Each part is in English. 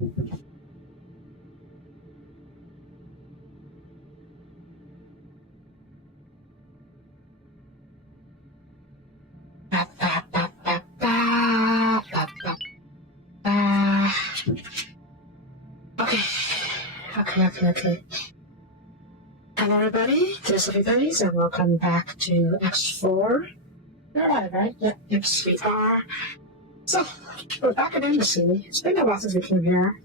Okay. Hello everybody, this is Soapie and welcome back to X4. You're right? Yep, we are. So, we're back at Embassy. It's been a while since we came here.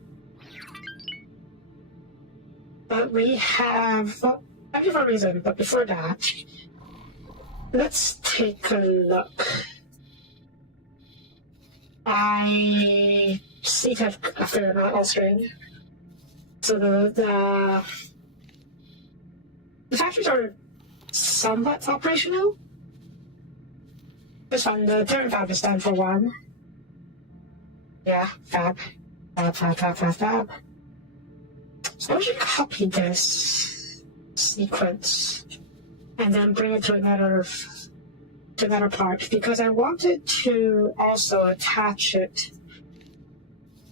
But we have, well, thank you for a reason, but before that, let's take a look. I see a fair amount on screen. So the factories are somewhat operational. This one, the term fab is done for one. Yeah, fab. So I should copy this sequence and then bring it to another part because I wanted to also attach it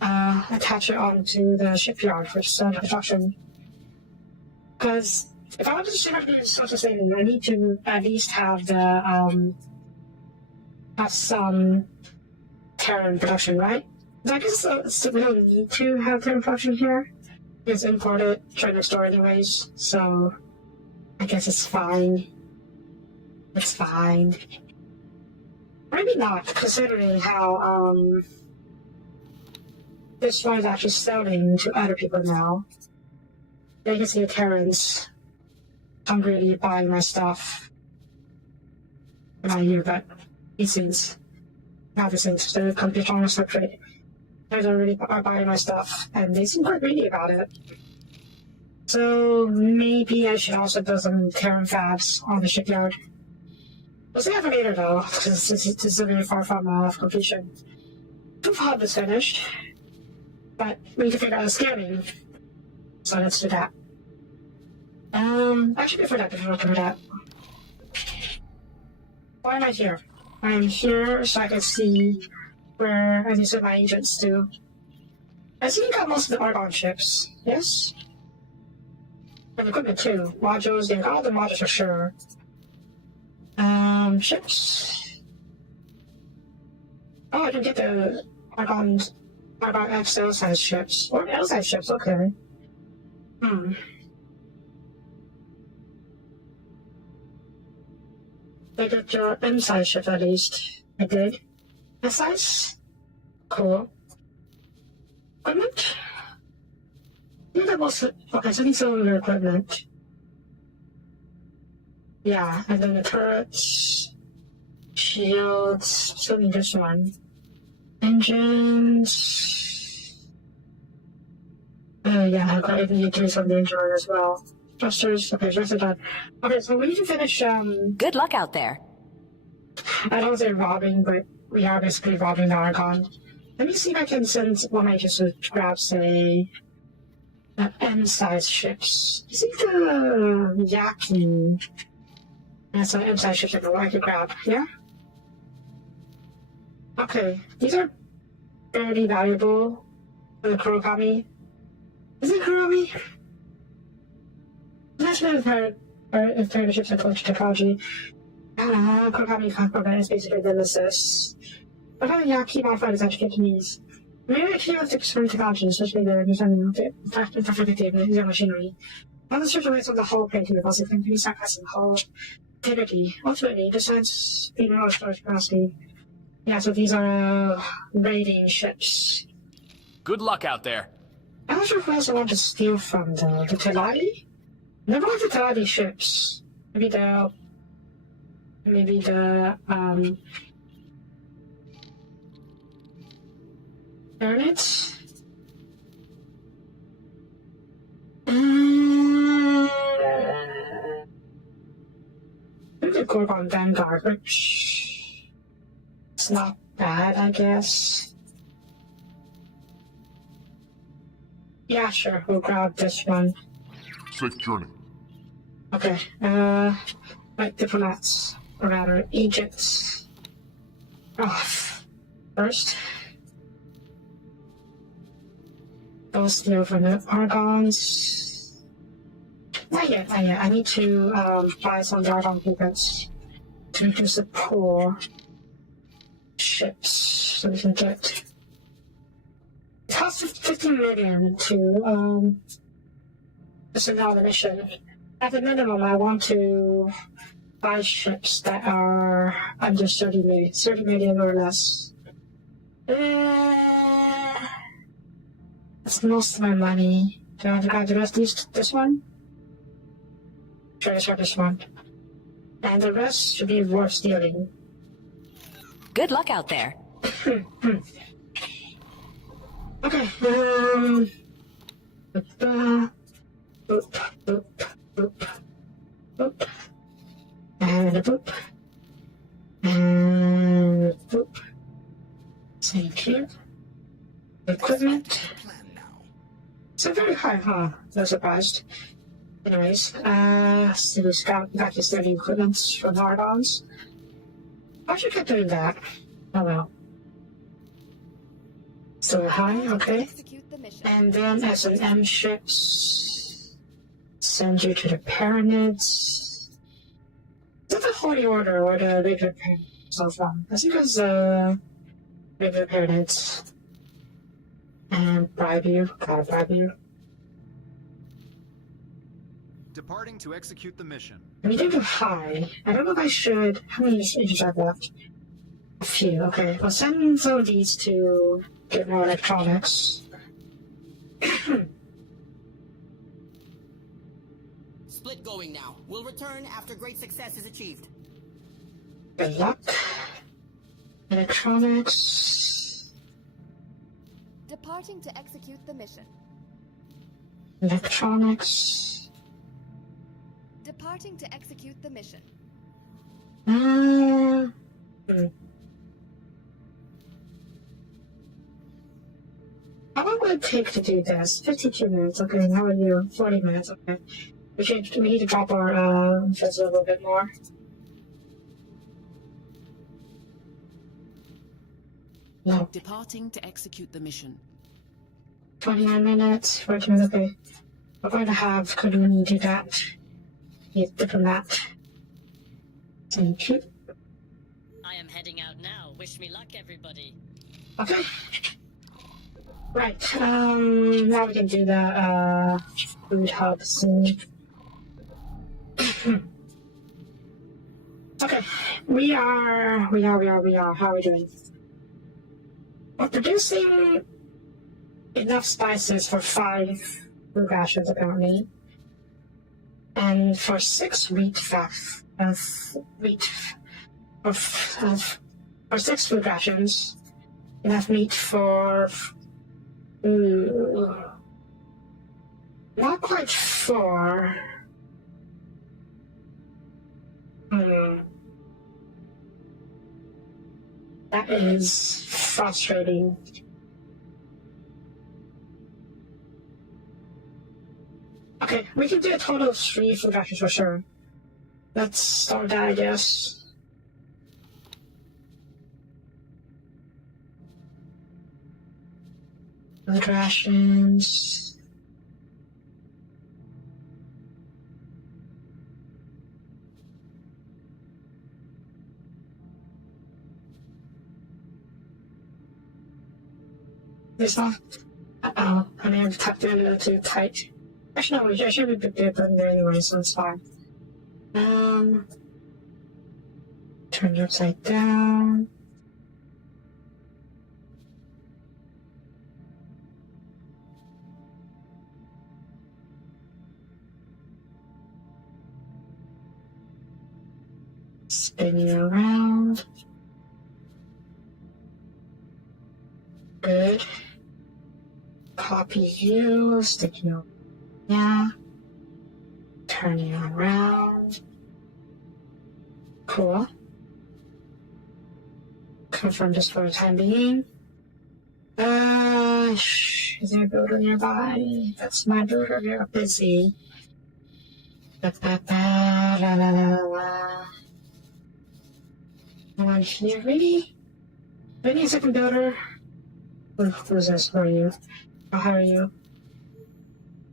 onto the shipyard for some construction. Because if I want to ship everything self-sustaining, I need to at least have the have some Terran production, right? So I guess we don't need to have Terran production here. It's imported right next door anyways, so I guess it's fine. It's fine. Maybe not, considering how this one is actually selling to other people now. You can see the Terrans hungrily buying my stuff. Not you, but these things. Not these things. The computer on the trade. They already are buying my stuff, and they seem quite greedy about it. So maybe I should also build some Terran fabs on the shipyard. We'll see after later though, because this is really far from completion. Proof hub is finished, but we need to figure out the scanning. So let's do that. Actually before that. Why am I here? I am here so I can see where I need to send my agents to. I see you got most of the Argon ships, yes? And equipment too. Modules, yeah, got all the modules for sure. Ships. Oh, I didn't get the Argon XL size ships. Or L size ships, okay. I got your M size ship at least. I did. S size? Cool. Equipment? Yeah, that was it. Okay, so these are your equipment. Yeah, and then the turrets, shields, still need this one. Engines. Yeah, I've got need to do some of the engine as well. Thrusters, okay, thrusters done. Okay, so we need to finish, Good luck out there. I don't say robbing, but we are basically robbing the Archon. Let me see if I can send one of my agents to grab, say, M-size ships. I think the Yaki. And some M-size ships that I can grab, yeah? Okay, these are fairly valuable for the Kurokami. Is it Kurokami? That's not if the ships are close to technology. Kurokami Kakura is basically the Nemesis. But how the Yaki modified is actually Japanese. Maybe I can use extreme technology, especially the designing of it, the machinery. Now the ships are based on the whole painting because it can be sacrificing the whole activity. Ultimately, besides being more storage capacity. Yeah, so these are raiding ships. Good luck out there. I'm not sure if we also want to steal from the Teladi. Never want the Teladi ships. Maybe the Hornets? Maybe the Gorgon Vanguard, which it's not bad, I guess. Yeah, sure, we'll grab this one. Safe journey. Okay, right, diplomats, or rather, agents. Off. First. go steal from the Argons. Not yet, not yet. I need to buy some Argon tickets to reduce the poor ships so we can get. It costs 15 million to disavow the mission. At the minimum, I want to buy ships that are under 30 million or less. That's most of my money. Do I have to rest this one? Sure, this one. And the rest should be worth stealing. Good luck out there. Okay, boop, boop, boop, boop, and a boop, and boop. Thank you. Equipment. It's very high, huh? No surprised. Anyways, so we got to study equipment from Hardons. I should keep doing that. Oh well. So high, okay. And then S&M ships send you to the pyramids. Is that the Holy Order or the regular pyramids so far? I think it's regular pyramids. And bribe you, gotta bribe you. Departing to execute the mission. We did go high. I don't know if I should. How many stages I've left? A few, okay. Well, send some of these to get more electronics. Split going now. We'll return after great success is achieved. Good luck. Electronics. Departing to execute the mission. Electronics. Departing to execute the mission. How long will it take to do this? 52 minutes, okay. How are you? 40 minutes, okay. We need to drop our fizz a little bit more. No. Departing to execute the mission. 29 minutes, 14 minutes, okay. We're going to have Kaduni do that. He's diplomat. Thank you. I am heading out now. Wish me luck, everybody. Okay. Right, now we can do the, food hub soon. Okay, we are, how are we doing? We're producing enough spices for 5 food rations, apparently. And for 6 for 6 food rations, enough meat for not quite 4. That is frustrating. Okay, we can do a total of 3 food rations for sure. Let's start that, I guess. Food rations. This one? Uh-oh, I may have tucked it in a little too tight. Actually, no, I should be putting there anyway, so it's fine. Turn it upside down. Spin you around. Good. Copy you, stick you. Yeah. Turn you around. Cool. Confirm this for the time being. Is there a builder nearby? That's my builder, you're busy. La la la la la. No one here, really? Really, second builder? Who's this? Who are you? Oh, how are you?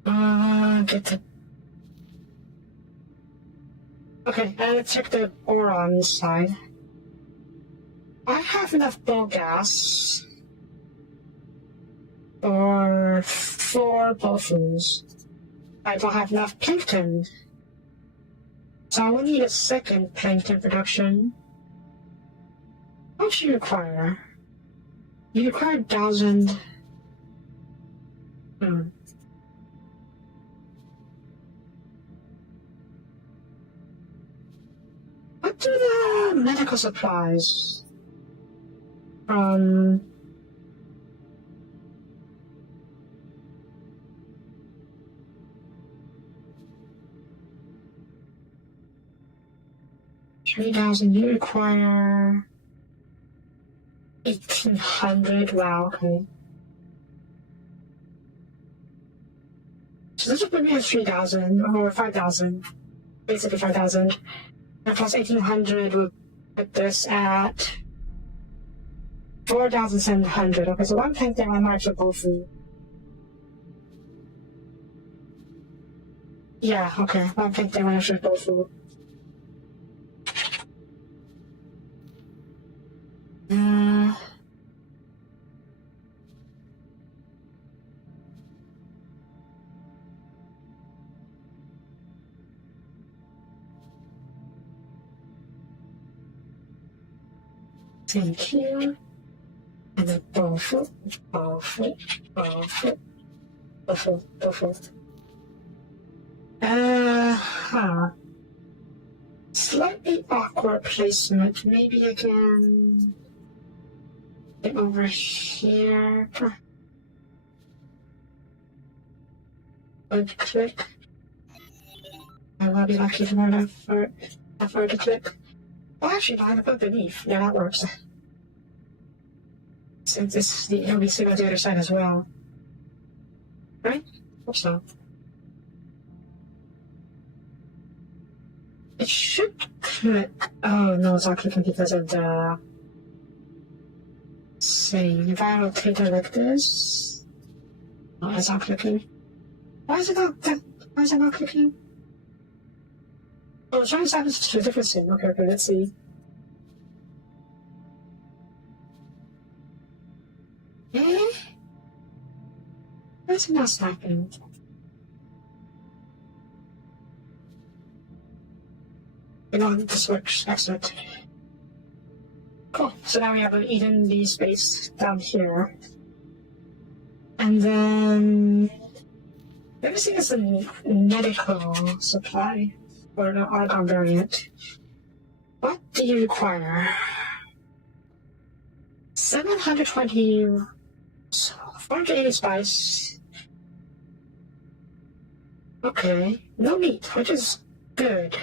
Get the... Okay, check the ore on this side. I have enough ball gas for 4 potions. I don't have enough plankton. So I will need a second plankton production. How much do you require? You require 1,000. What do the medical supplies from... $3,000, you require 1,800. Wow, okay. So this would put me at 3,000 or 5,000. Basically 5,000. And plus 1,800 would put this at 4,700. Okay, so one tank there I might for both. Yeah, okay. One tank there I should both. Thank you. And then both. Slightly awkward placement. Maybe I can get over here. Good click. I will be lucky for enough for to click. Oh, actually, no, I have a bit beneath. Yeah, that works. Since it'll be sitting on the other side as well. Right? Hope so. It should click. Oh, no, it's not clicking because of the... Same. If I rotate it like this... Oh, it's not clicking. Why is it not clicking? Oh, trying to establish a different thing. Okay, let's see. Eh? Why is it not snapping? You know, this works. Excellent. Cool. So now we have an evenly space down here. And then... let me see if it's a medical supply. Or the argon variant. What do you require? 720... 480 spice. Okay. No meat, which is good.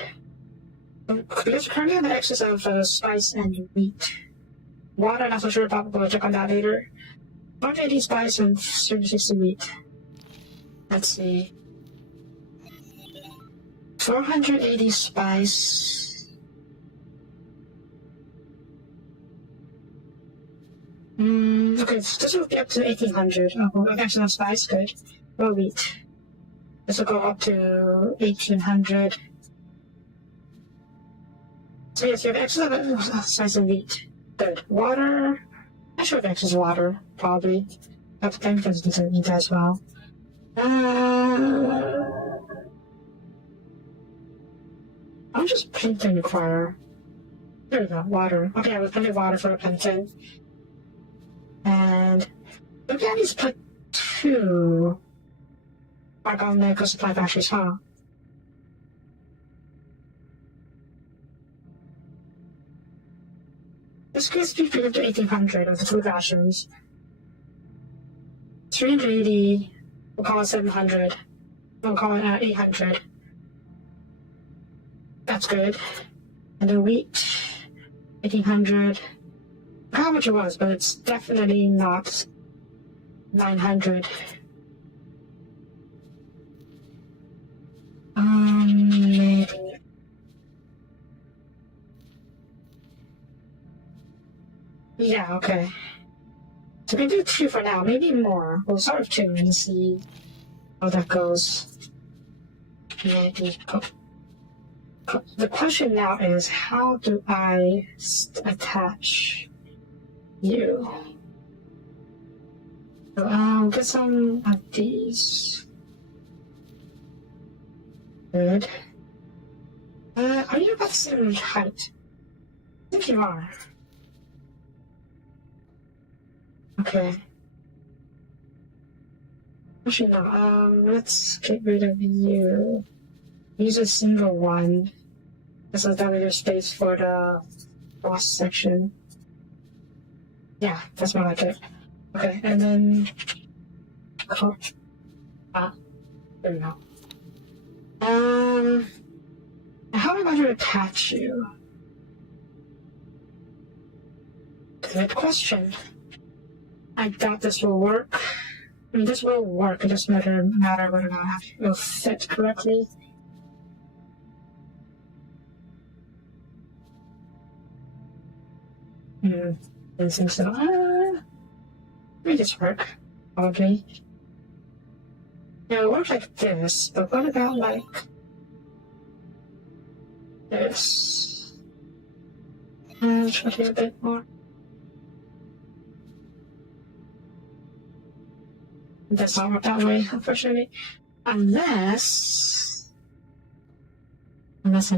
Because currently have an excess of spice and meat. Water, not so sure about, but we'll check on that later. 480 spice and 360 meat. Let's see. 480 spice. Okay, so this will be up to 1,800. Oh, actually, no spice, good. No wheat. This will go up to 1,800. So yes, you have excellent spice and wheat. Good. Water. I should have excess water, probably. That's chemicals need as well. I'll just plankton require. There we go, water. Okay, I have plenty of water for a plankton. And maybe I need to put 2 argon medical supply factories, huh? This gives me 1,800 of the food rations. 380, we'll call it 700. We'll call it 800. That's good. And the wheat, 1,800. I don't know how much it was, but it's definitely not 900. Maybe. Yeah, okay. So we can do 2 for now, maybe more. We'll start with 2 and see how that goes. Maybe. The question now is, how do I attach you? So I'll get some of these. Good. Are you about the same height? I think you are. Okay. Actually, no. Let's get rid of you. Use a single one. This is that space for the boss section. Yeah, that's more like it. Okay, and then. Oh. There we go. How am I going to attach you? Good question. I doubt this will work. I mean, this will work. It just matter whether or not it will fit correctly. I think so. May this work? Probably. Yeah, it works like this, but what about like this? Try to do a bit more. That's not work that way, unfortunately. Unless. What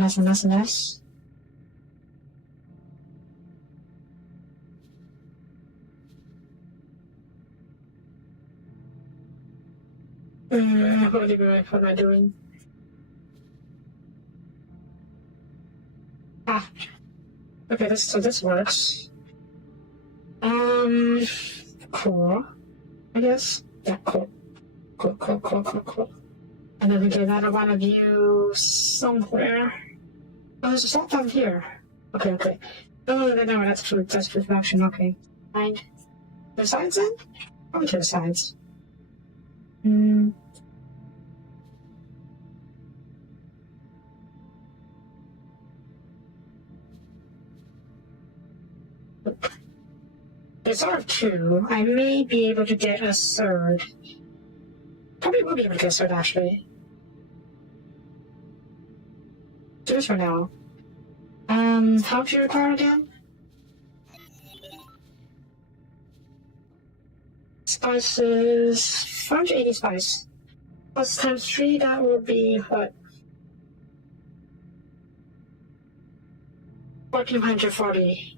am I doing? Okay, this works. Cool. I guess. Yeah, cool. Cool. And then we get another one of you somewhere. Oh, there's a salt down here. Okay. Oh, no, that's reflection. Okay. Fine. The sides then? Probably to the sides. There's sort of two. I may be able to get a third. Probably will be able to get a third, actually. Do this for now. How much do you require again? Spices... 480 spice. Plus times 3, that will be, what? 1440.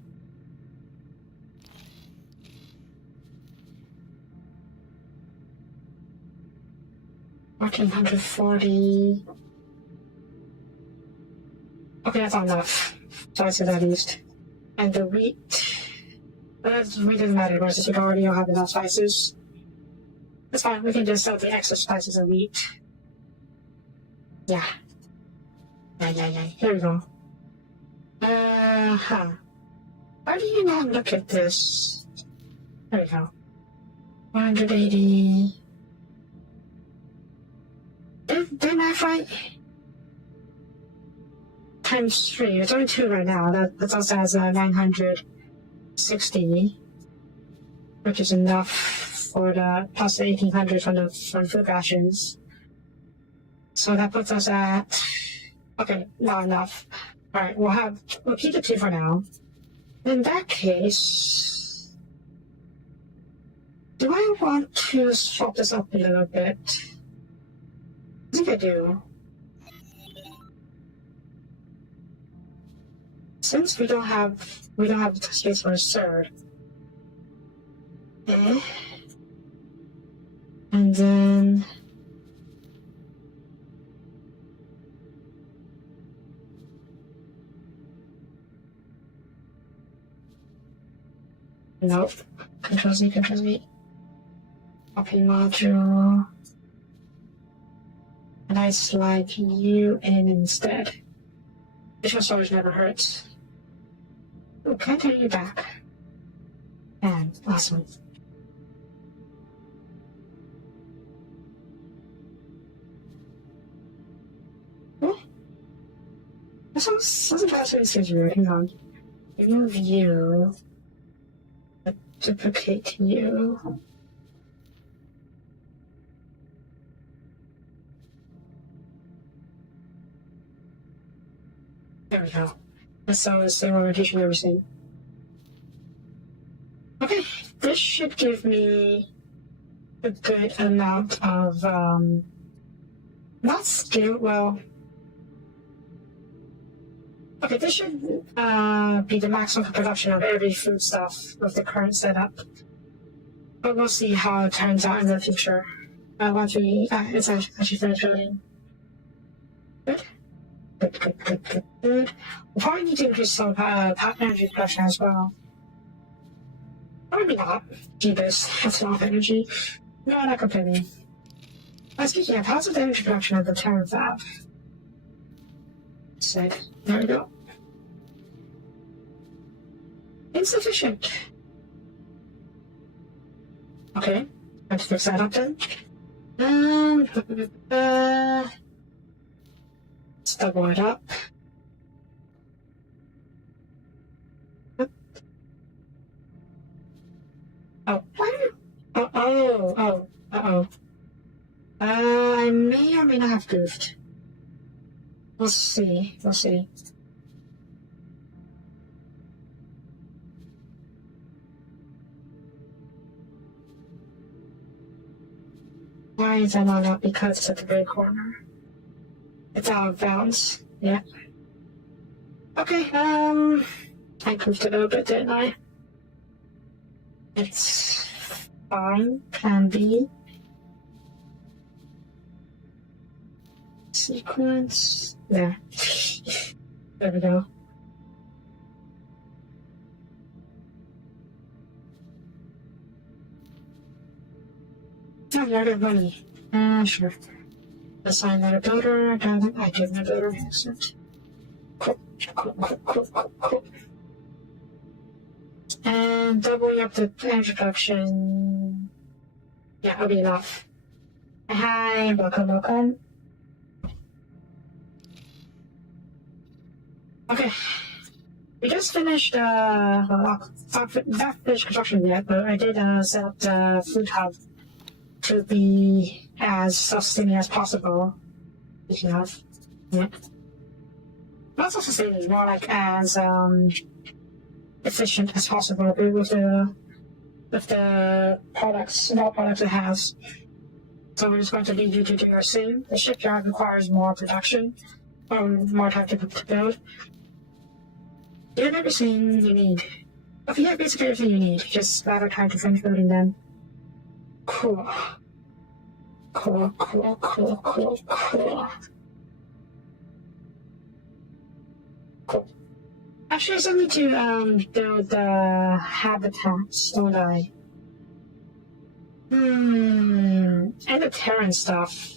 $1,440. Okay, that's not enough. Spices at least. And the wheat. But that really doesn't matter, because we already don't have enough spices. That's fine, we can just sell the extra spices and wheat. Yeah. Here we go. Why do you not look at this? There we go. 180. Didn't I fight? Times 3. It's only 2 right now. That's also has 960, which is enough for the plus the 1800 from food rations. So that puts us at. Okay, not enough. Alright, we'll keep the 2 for now. In that case, do I want to swap this up a little bit? I think I do. Since we don't have the space for a third. Okay. And then nope. Control Z. Copy module. And I slide you in instead. Visual storage never hurts. Oh, can I turn you back? Man, awesome. What? That sounds faster schedule. Hang on. Remove you. Duplicate you. There we go. So is the orientation and everything. Okay, this should give me a good amount of, not skill, well... Okay, this should be the maximum production of every foodstuff with the current setup. But we'll see how it turns out in the future. Once we... it's actually finished building. Good. Good. We'll probably need to increase some power energy production as well. Probably not. Jeebus, that's enough energy. No, not completely. Speaking of, how's the energy production of the Terran Fab? Sick. There we go. Insufficient. Okay, let's fix that up then. Let's double it up. Oh, uh-oh. I may or may not have goofed. We'll see. Why is that not up? Because it's at the very corner. It's out of bounds. Yeah. Okay, I goofed a little bit, didn't I? It's fine. Plan B. Sequence. There. There we go. Oh, you're out of money. Sure. Assign that a builder. I give them a builder. Excellent. Cool. And doubling up the energy production. Yeah, that'll be enough. Hi, welcome. Okay. We just finished, not finished construction yet, but I did set up the food hub to be as self-sustaining as possible. Speaking of, yeah. Not self-sustaining, more like as efficient as possible with the products, small products it has. So we're just going to leave you to do your thing. The shipyard requires more production, or more time to build. You have everything you need. Okay, you have basically everything you need. Just rather time to finish building them. Cool. Actually, I still need to build the habitats, don't I? And the Terran stuff.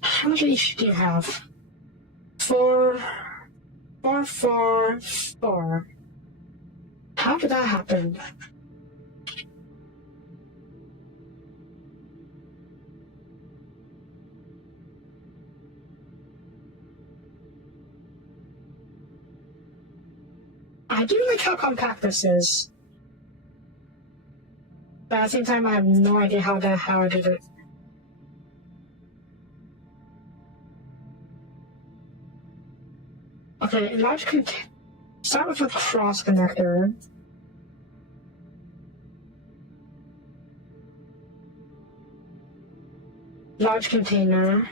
How much each do you have? 4. How did that happen? I do like how compact this is. But at the same time, I have no idea how I did it. Okay, large start with a cross connector. Large container.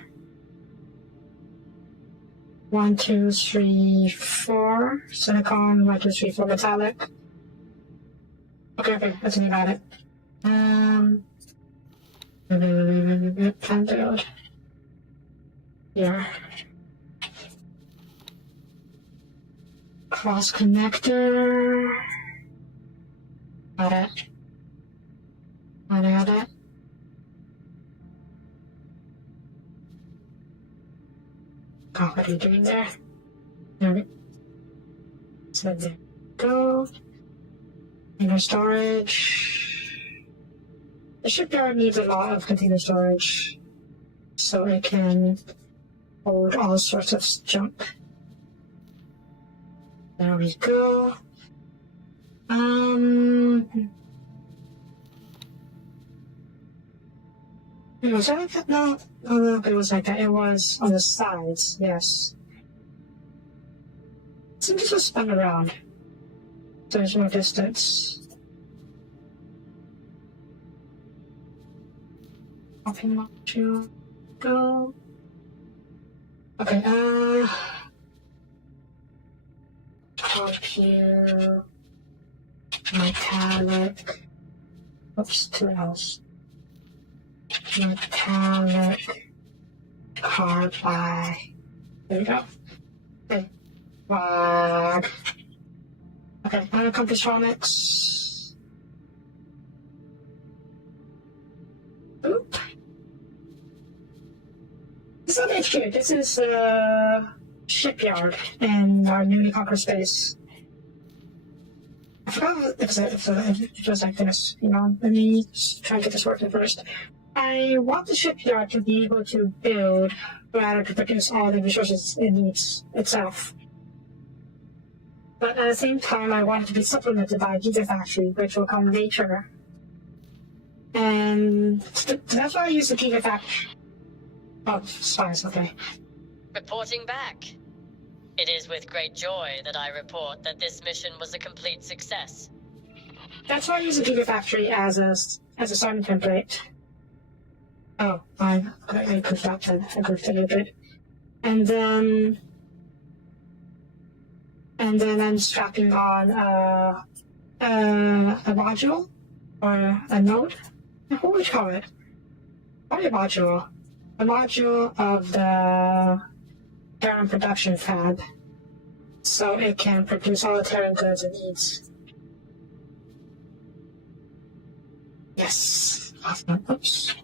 1, 2, 3, 4. Silicon. 1, 2, 3, 4. Metallic. Okay, let's think about it. Plan build. Yeah. Cross connector. Got it. Oh, what are you doing there? Alright. So there we go. Container storage. The shipyard needs a lot of container storage so it can hold all sorts of junk. There we go. Was that like that? No, it was like that. It was on the sides, yes. It seems to just spun around. So there's no distance. Okay, module, go. Okay, here, metallic. Oops, two L's. Metallic carbide. There we go. Okay. Flag. Okay, compassonics. Oop. This is not HQ. This is shipyard in our newly conquered space. I forgot if it was like this. You know, let me try and get this working first. I want the shipyard to be able to build, rather to produce all the resources it needs itself. But at the same time, I want it to be supplemented by a gigafactory, which will come later. And that's why I use the gigafactory. Oh, spies, okay. Reporting back. It is with great joy that I report that this mission was a complete success. That's why I use the gigafactory as a starting template. Oh, I goofed out then. I goofed a little bit. And then I'm strapping on a module or a node. What would you call it? Probably a module. A module of the Terran production fab, so it can produce all the Terran goods it needs. Yes. Oops.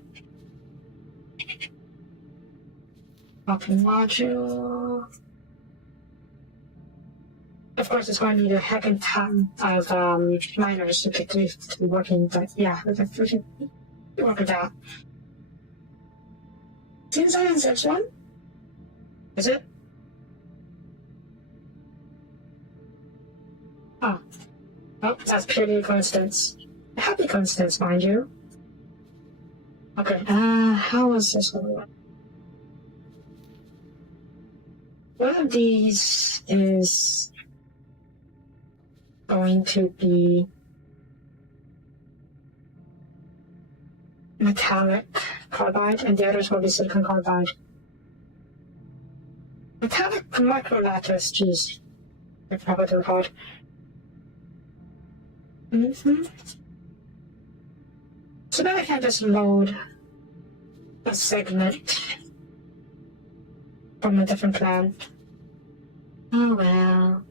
Open module. Of course, it's going to need a heck of a ton of miners to be working, but yeah, we can work with that. Seems like it's this one. Is it? Oh. Oh, that's purely a coincidence. A happy coincidence, mind you. Okay, how was this one? One of these is going to be metallic carbide, and the others will be silicon carbide. Metallic microlattice, geez. I forgot what they're called. So now I can just load a segment from a different plan. Oh well.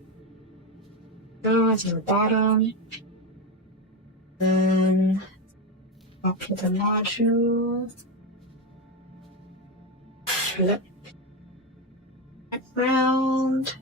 Go to the bottom. Then up to the module. Flip around.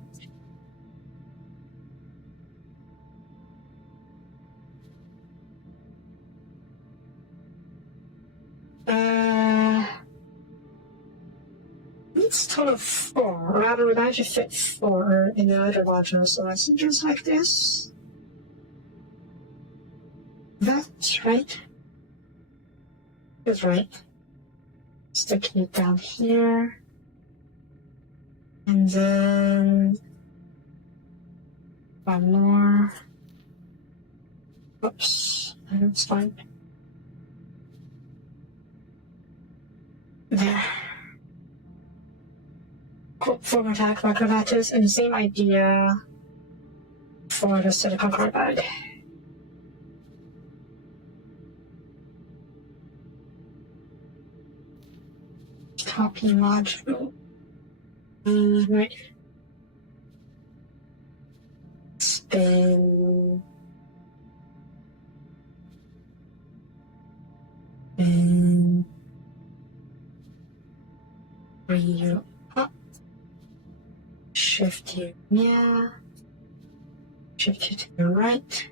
It's total of 4, or rather, would actually fit 4 in the other module, so I think just like this. That's right. That's right. Sticking it down here. And then one more. Oops, that's fine. There. For metallic microlattice, and the same idea for the silicon carbide. Copy module. Right. Spin. Spin. Bring you up. Shift you, yeah. Shift you to the right.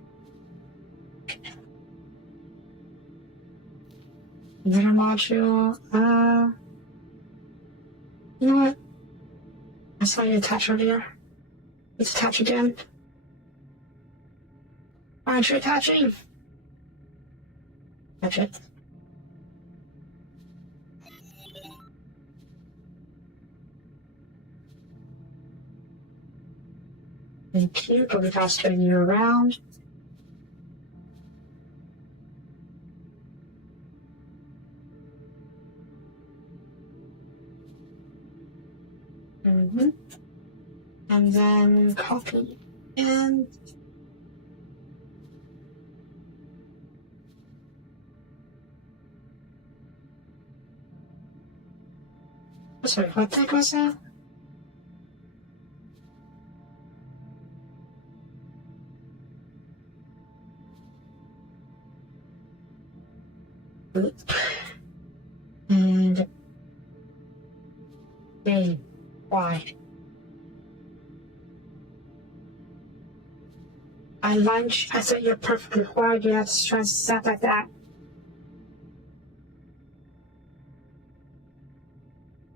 Another module. You know what? I saw you attach earlier. Let's attach again. Aren't you attaching? Attach it. Thank you. Probably fast turning you around. And then copy and sorry, what the heck was that? And A, Y. I said you're perfectly. Why do you have to try and step like that?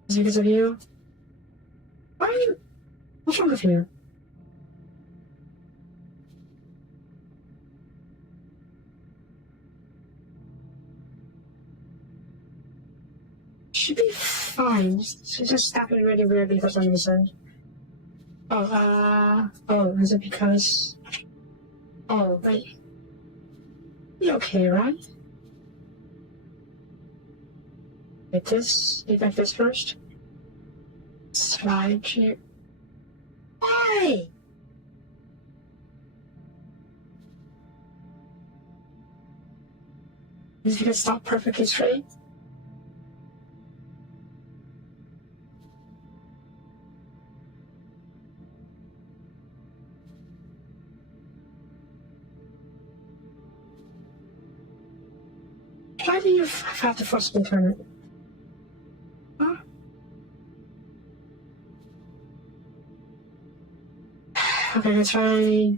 Is it because of you? Why are you? What's wrong with you? Should be fine. She's just happening really weirdly for some reason. Oh, is it because? Oh, wait. You okay, right? Like this? You like this first? Slide you. Why? Is it because it's not perfectly straight? Why do you have to force me to turn it? Huh? Okay, let's try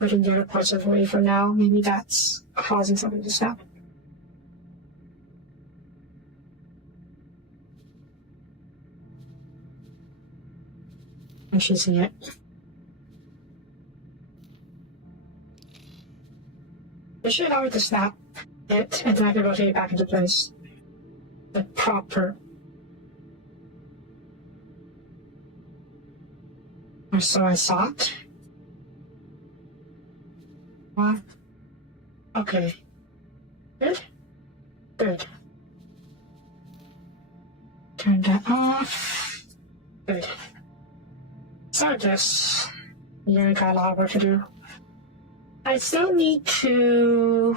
putting the other parts away for now. Maybe that's causing something to snap. I'm choosing it. It should allow it to snap it and then I can rotate it back into place. The proper. Or so I thought. What? Okay. Good? Good. Turn that off. Good. So this. You got a lot of work to do. I still need to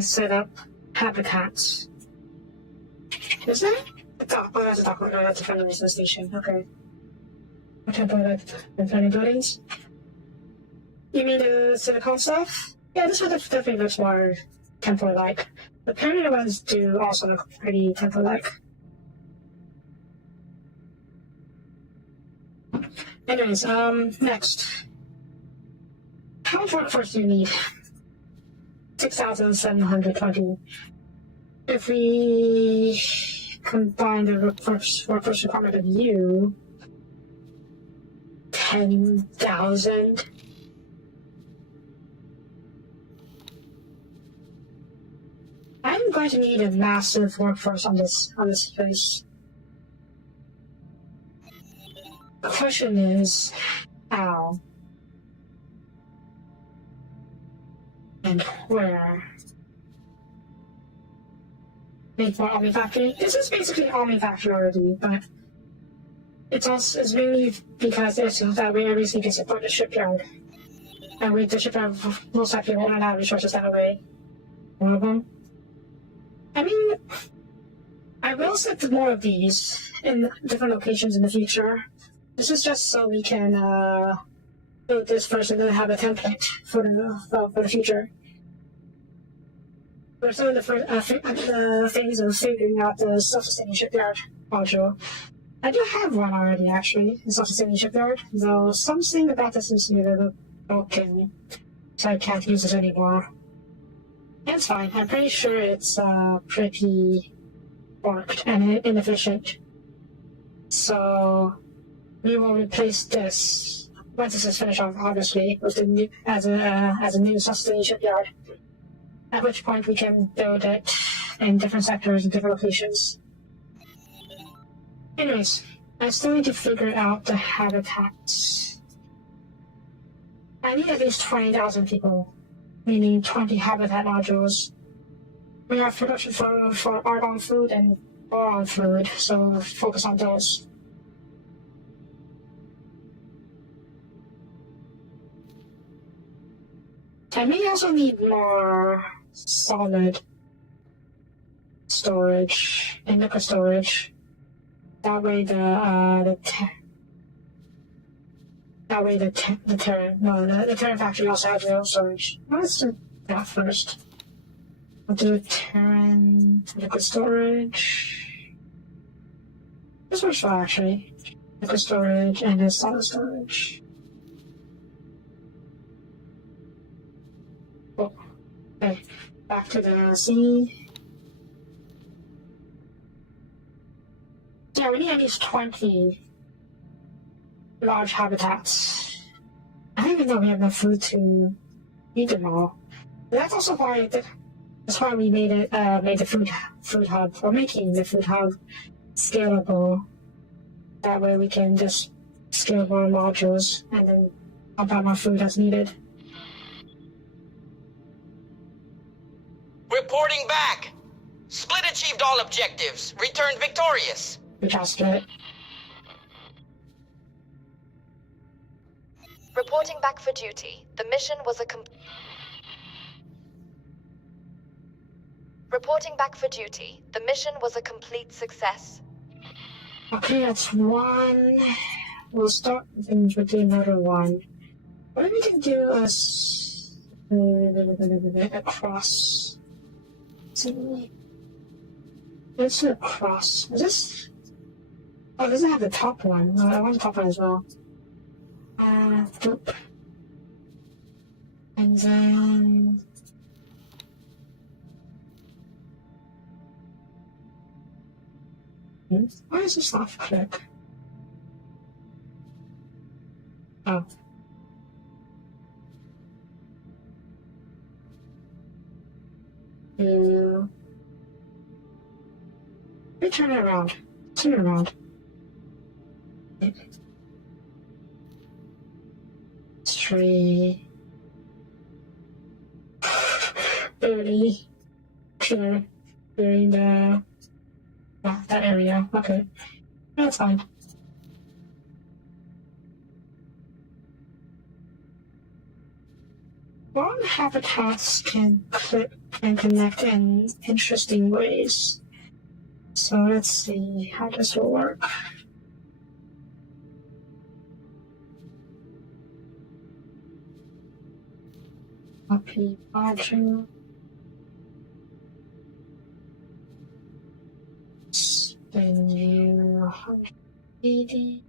set up habitats. Is that? Oh, that's a dock. No, that's a friendly research station. Okay. What type of friendly buildings? You mean the silicone stuff? Yeah, this one definitely looks more temple-like. The permanent ones do also look pretty temple-like. Anyways, next. How much workforce do you need? 6,720. If we combine the workforce requirement of you, 10,000. I'm going to need a massive workforce on this place. The question is, how and where? Make more Omni Factory. This is basically Omni Factory already, but it's mainly because it's that we obviously can support the shipyard, and the shipyard most likely won't run out of resources that way. One of them. I mean, I will set more of these in different locations in the future. This is just so we can build this first and then have a template for the future. We're still in the phase of figuring out the self-sustaining shipyard module. I do have one already, actually, in self-sustaining shipyard, though something about this seems to be a little broken, so I can't use it anymore. It's fine. I'm pretty sure it's pretty worked and inefficient. So we will replace this once this is finished off, obviously, with the new as a new sustained shipyard. At which point we can build it in different sectors and different locations. Anyways, I still need to figure out the habitats. I need at least 20,000 people, meaning 20 habitat modules. We have production for argon food and boron food, so focus on those. And we also need more solid storage and liquid storage. That way the Terran factory also has real storage. Let's do that first. I'll do Terran liquid storage. This works well, actually. Liquid storage and then solid storage. Oh, okay. Back to the sea. Yeah, we need at least 20 large habitats. I don't even know if we have enough food to eat them all. But that's also why we made the food hub, or making the food hub scalable. That way we can just scale more modules and then pump out more food as needed. Reporting back. Split achieved all objectives. Returned victorious. Which I'll split. Reporting back for duty. The mission was a Reporting back for duty. The mission was a complete success. Okay, that's one. We'll start with another one. What if we can do a cross? Let's do a cross. Is this? Oh, does it have the top one? No, I want the top one as well. Boop. And then... Why is this left click? Oh. Turn it around. Turn it around. 3 30 clear during the that area. Okay, that's fine. Long habitats can click and connect in interesting ways. So let's see how this will work. Copy module. Spin you 180.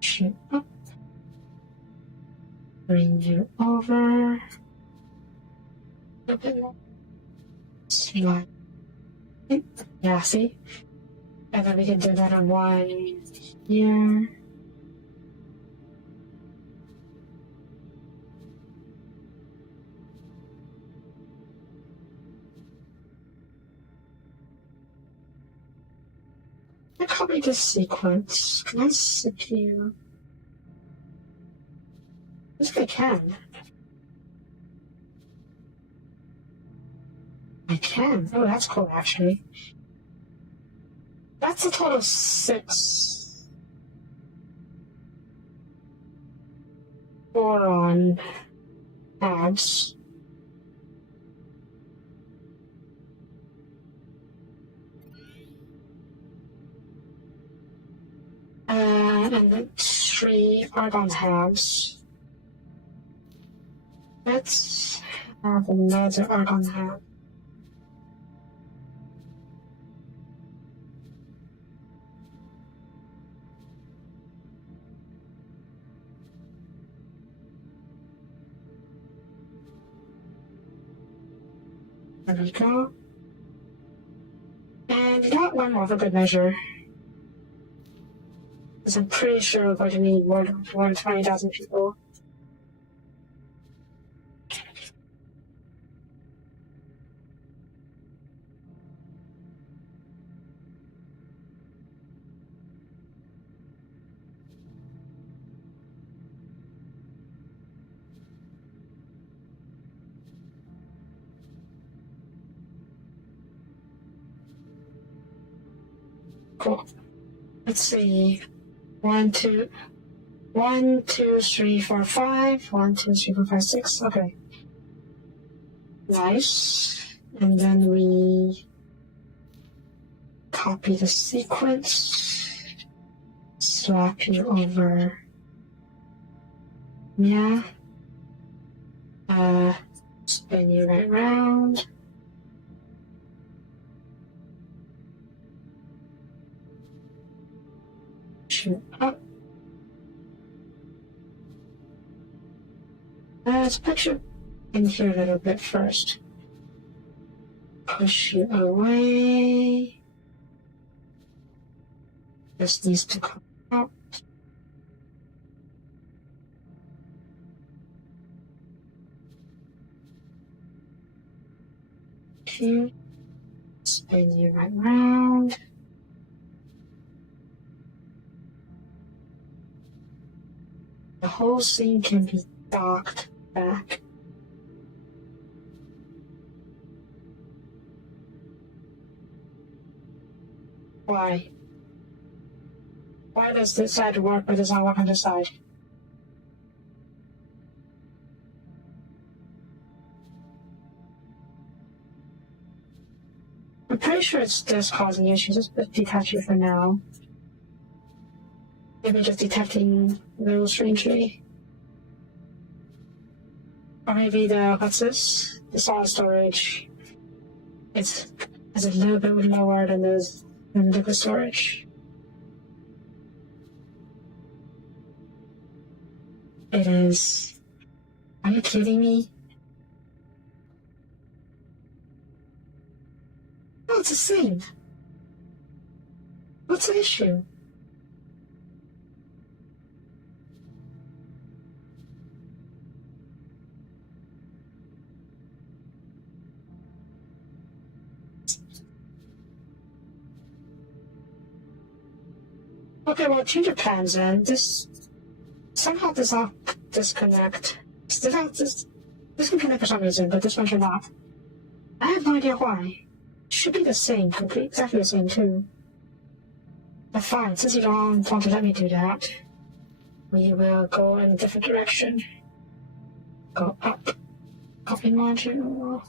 Shoot up. Bring you over. Slide. Yeah, see? And then we can do another one here. I copy this sequence. Can I sit you? I think I can. I can. Oh, that's cool, actually. That's a total of 6 boron tabs. And then 3 argon tabs. Let's have another argon tab. There we go. And we got one more for good measure. Because I'm pretty sure we're going to need more than 20,000 people. Cool. Let's see. 1, 2, 1, 2, 3, 4, 5. 1, 2, 3, 4, 5, 6. Okay. Nice. And then we copy the sequence. Swap you over. Yeah. Spin you right round. Shoot up. Let's put you in here a little bit first. Push you away. This needs to come out. Here. Spin you right round. The whole scene can be docked back. Why? Why does this side work but does not work on this side? I'm pretty sure it's just causing issues. Let's detach you for now. Maybe just detecting a little strangely. Or maybe what's this? The solid storage. It's a little bit lower than the liquid storage. It is. Are you kidding me? No, it's the same. What's the issue? Okay, well, change your plans then. This somehow does not disconnect. This can connect for some reason, but this one should not. I have no idea why. It should be the same, exactly the same too. But fine, since you don't want to let me do that, we will go in a different direction. Go up. Copy module.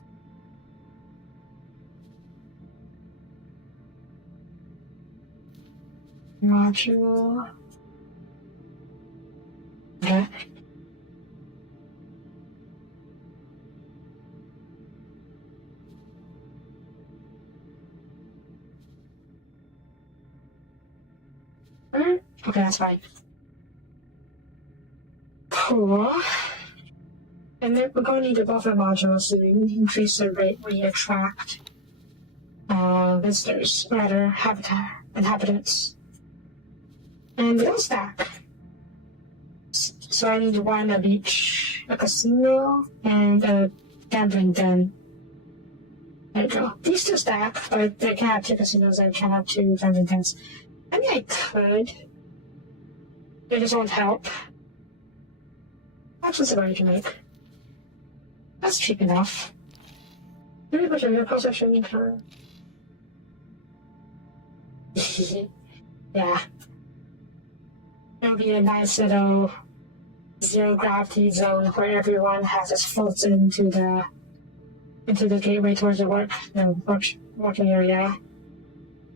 Module. Okay. Okay, that's fine. Cool. And then we're going to need a buffer module so we increase the rate we attract visitors, rather inhabitants. And they'll stack. So I need one of each, a casino and a gambling den. There you go. These two stack, but they can't have two casinos and can't have two gambling dens. I mean, I could. They just won't help. That's what's about you can make. That's cheap enough. Maybe put your possession for. Yeah. It'll be a nice little zero gravity zone where everyone has just floats into the gateway towards the working area.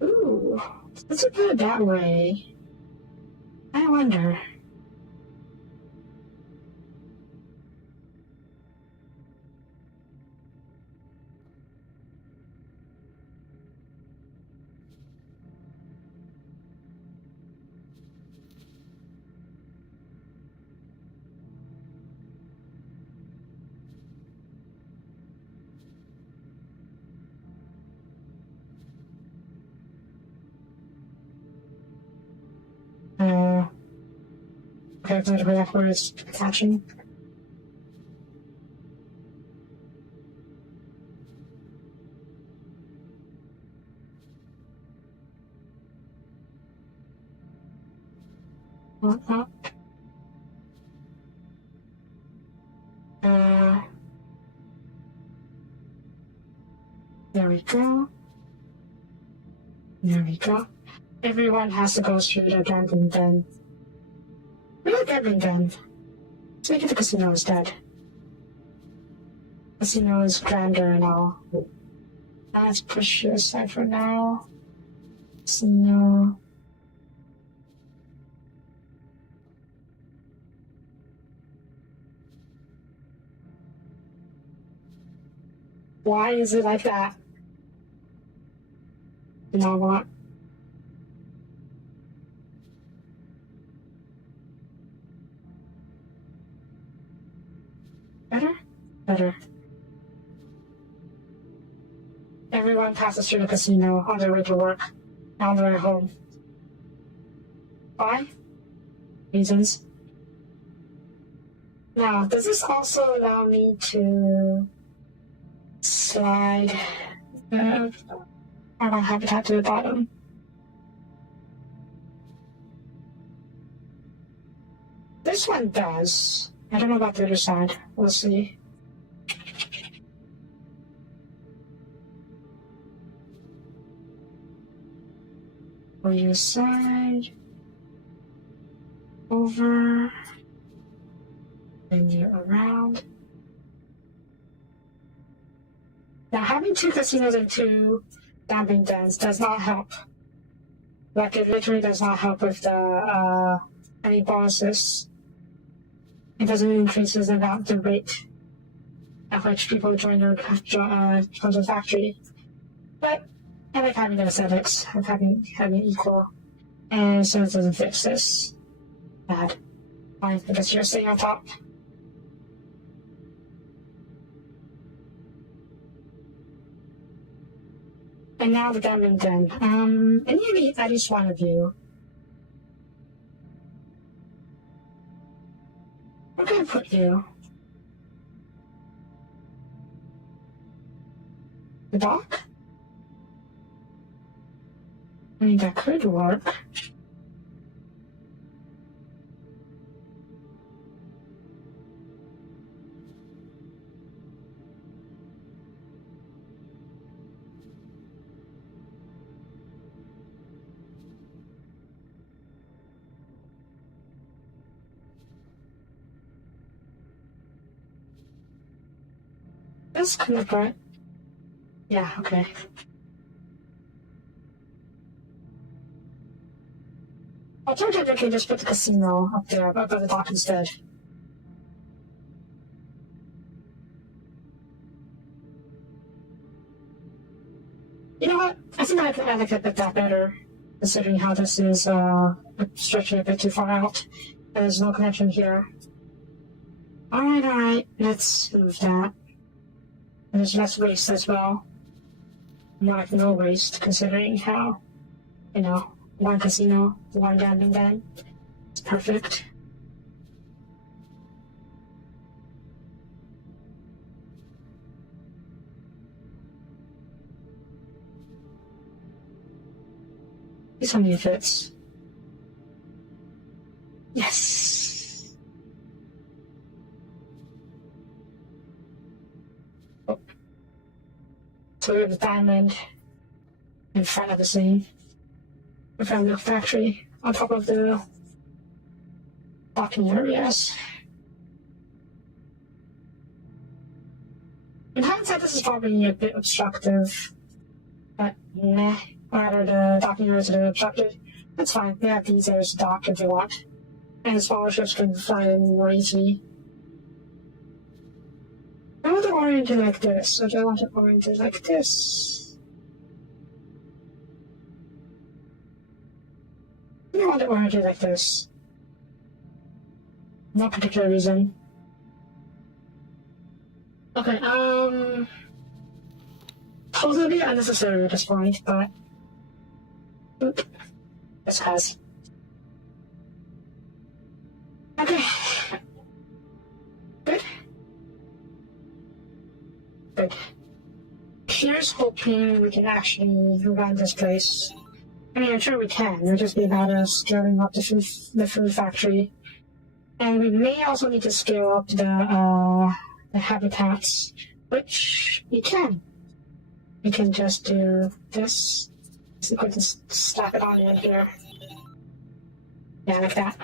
Ooh, let's put it that way. I wonder. Okay, I've never heard where it's attaching. What? There we go. There we go. Everyone has to go through the gambling den. Where's the gambling den? Let's make it the casino instead. Casino is grander and all. Let's push it aside for now. Casino. Why is it like that? You know what? Better? Better. Everyone passes through the casino on their way to work, on their way home. Why? Reasons. Now, does this also allow me to slide our habitat to the bottom? This one does. I don't know about the other side. We'll see. For your side. Over. And you're around. Now, having 2 casinos and 2 gambling dens does not help. Like, it literally does not help with the, any bonuses. It doesn't increase the rate at which people join the factory. But I like having the aesthetics of having equal. And so it doesn't fix this. Bad. Fine, because you're sitting on top. And now the gambling den. I need to meet at least one of you. Where can I put you? The dock? I mean, that could work. This could look right. Yeah, okay. Alternatively, I can just put the casino up there, above the dock instead. You know what? I think I like it that better, considering how this is stretching a bit too far out. There's no connection here. Alright, let's move that. And there's less waste as well. More like no waste, considering how, you know, one casino, one gambling den. It's perfect. This one fits. Yes. Oh. So we have the diamond in front of the scene. In front of the factory, on top of the docking areas. In hindsight, this is probably a bit obstructive, but meh. Rather, the docking areas are obstructed. That's fine. They have these areas to dock if they want. And the smaller ships can fly in more easily. I want it oriented like this, or do I want it oriented like this? I want it oriented like this. No particular reason. Okay, totally unnecessary at this point, but this has. I here's hoping we can actually run this place. I mean, I'm sure we can. It'll just be about us scaling up the food factory. And we may also need to scale up the habitats, which we can. We can just do this. So we can slap it on in here. Yeah, like that.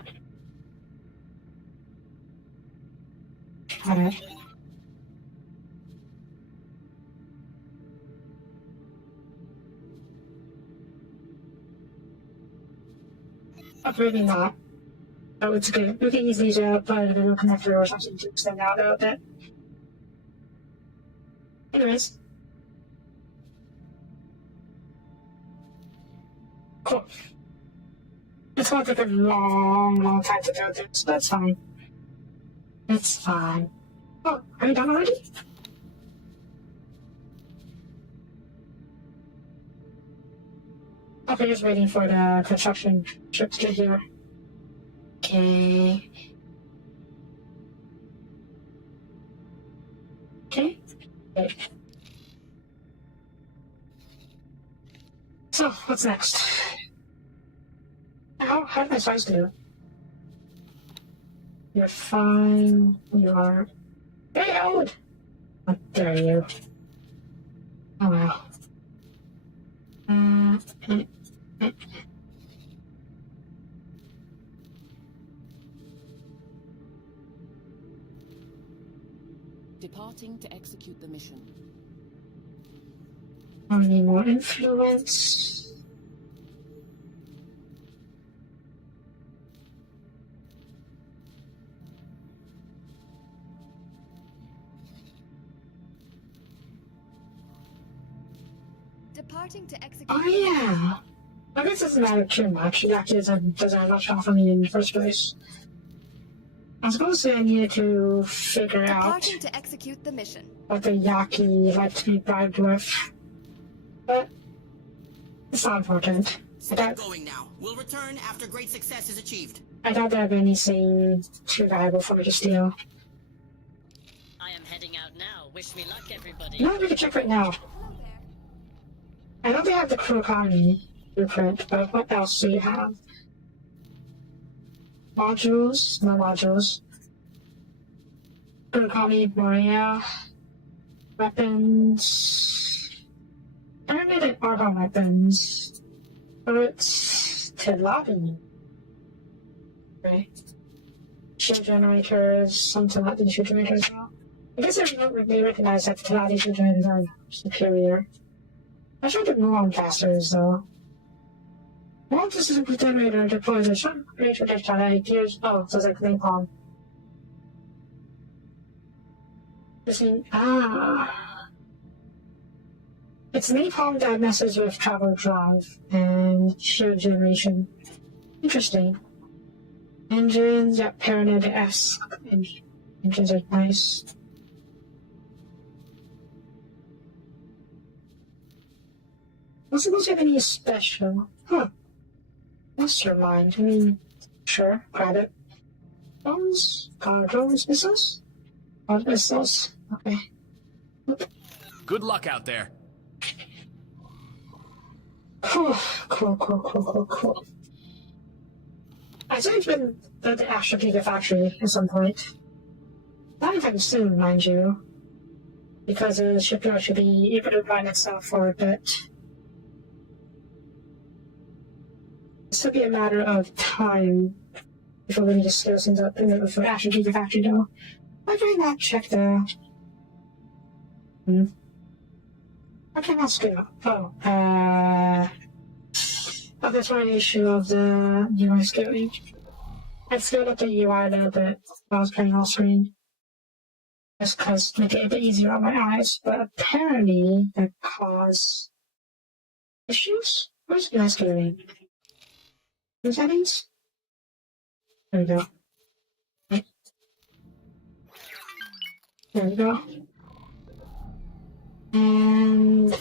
Alright. Really not. Oh, it's good. We can use these put a little connector or something to extend out a little bit. Anyways. Cool. It's going to take a long time to build this, but it's fine. It's fine. Oh, are you done already? Okay, just waiting for the construction ship to get here. Okay. Okay. So, what's next? How did my size do? You're fine. You are very old. How dare you? Oh wow. Departing to execute the mission. I need more influence. Departing to execute. Oh yeah. I guess it doesn't matter too much. It actually doesn't have much off on me in the first place. I was going to say I needed to figure out Departing to execute the mission. what the Yaki like to be bribed with. But it's not important. Stop going now. We'll return after great success is achieved. I doubt there have anything too valuable for me to steal. I am heading out now. Wish me luck, everybody. No, we can check right now. Hello there. I know they have the crew economy blueprint, but what else do you have? Modules? No modules. Crew economy, Maria. Weapons. Permanent armor weapons. Turrets. Tilapia. Okay. Shield generators, something like the shield generators as well. I guess they recognize that the Tilapia shield generators are superior. I should do more on casters though. Once this is a generator deploys a short range projectile that appears. Oh, so it's like napalm. It's napalm that messes with travel drive and shield generation. Interesting. Engines, yeah, Pyramid-esque engines are nice. What's supposed to have any special? Huh. Mastermind. I mean, sure, grab it. Drones? Drones, missiles? Missiles? Okay. Good luck out there. Cool. I think it's been the actual Gigafactory at some point. Not anytime soon, mind you. Because the shipyard should be able to run itself for a bit. This will be a matter of time before we need to scale things up and before actually Gigafactory though. Why do I not check the... Why can I not scale up? Oh, that's one issue of the UI scaling. I scaled up the UI a little bit while I was playing off screen. Just because make it a bit easier on my eyes, but apparently that caused issues? Where's UI scaling? In settings? There we go. There we go. And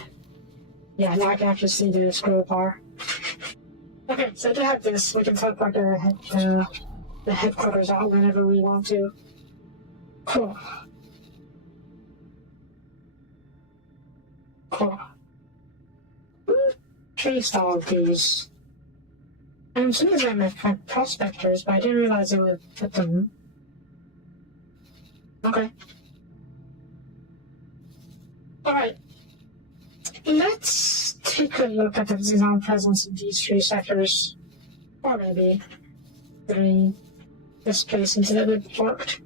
yeah, now I can actually see the scroll bar. Okay, so to have this, we can teleport the headquarters out whenever we want to. Cool. chased all of these. And some of them have prospectors, but I didn't realize they would put them. Okay. Alright. Let's take a look at the Xenon presence in these 3 sectors. Or maybe 3. This place seems a little bit worked.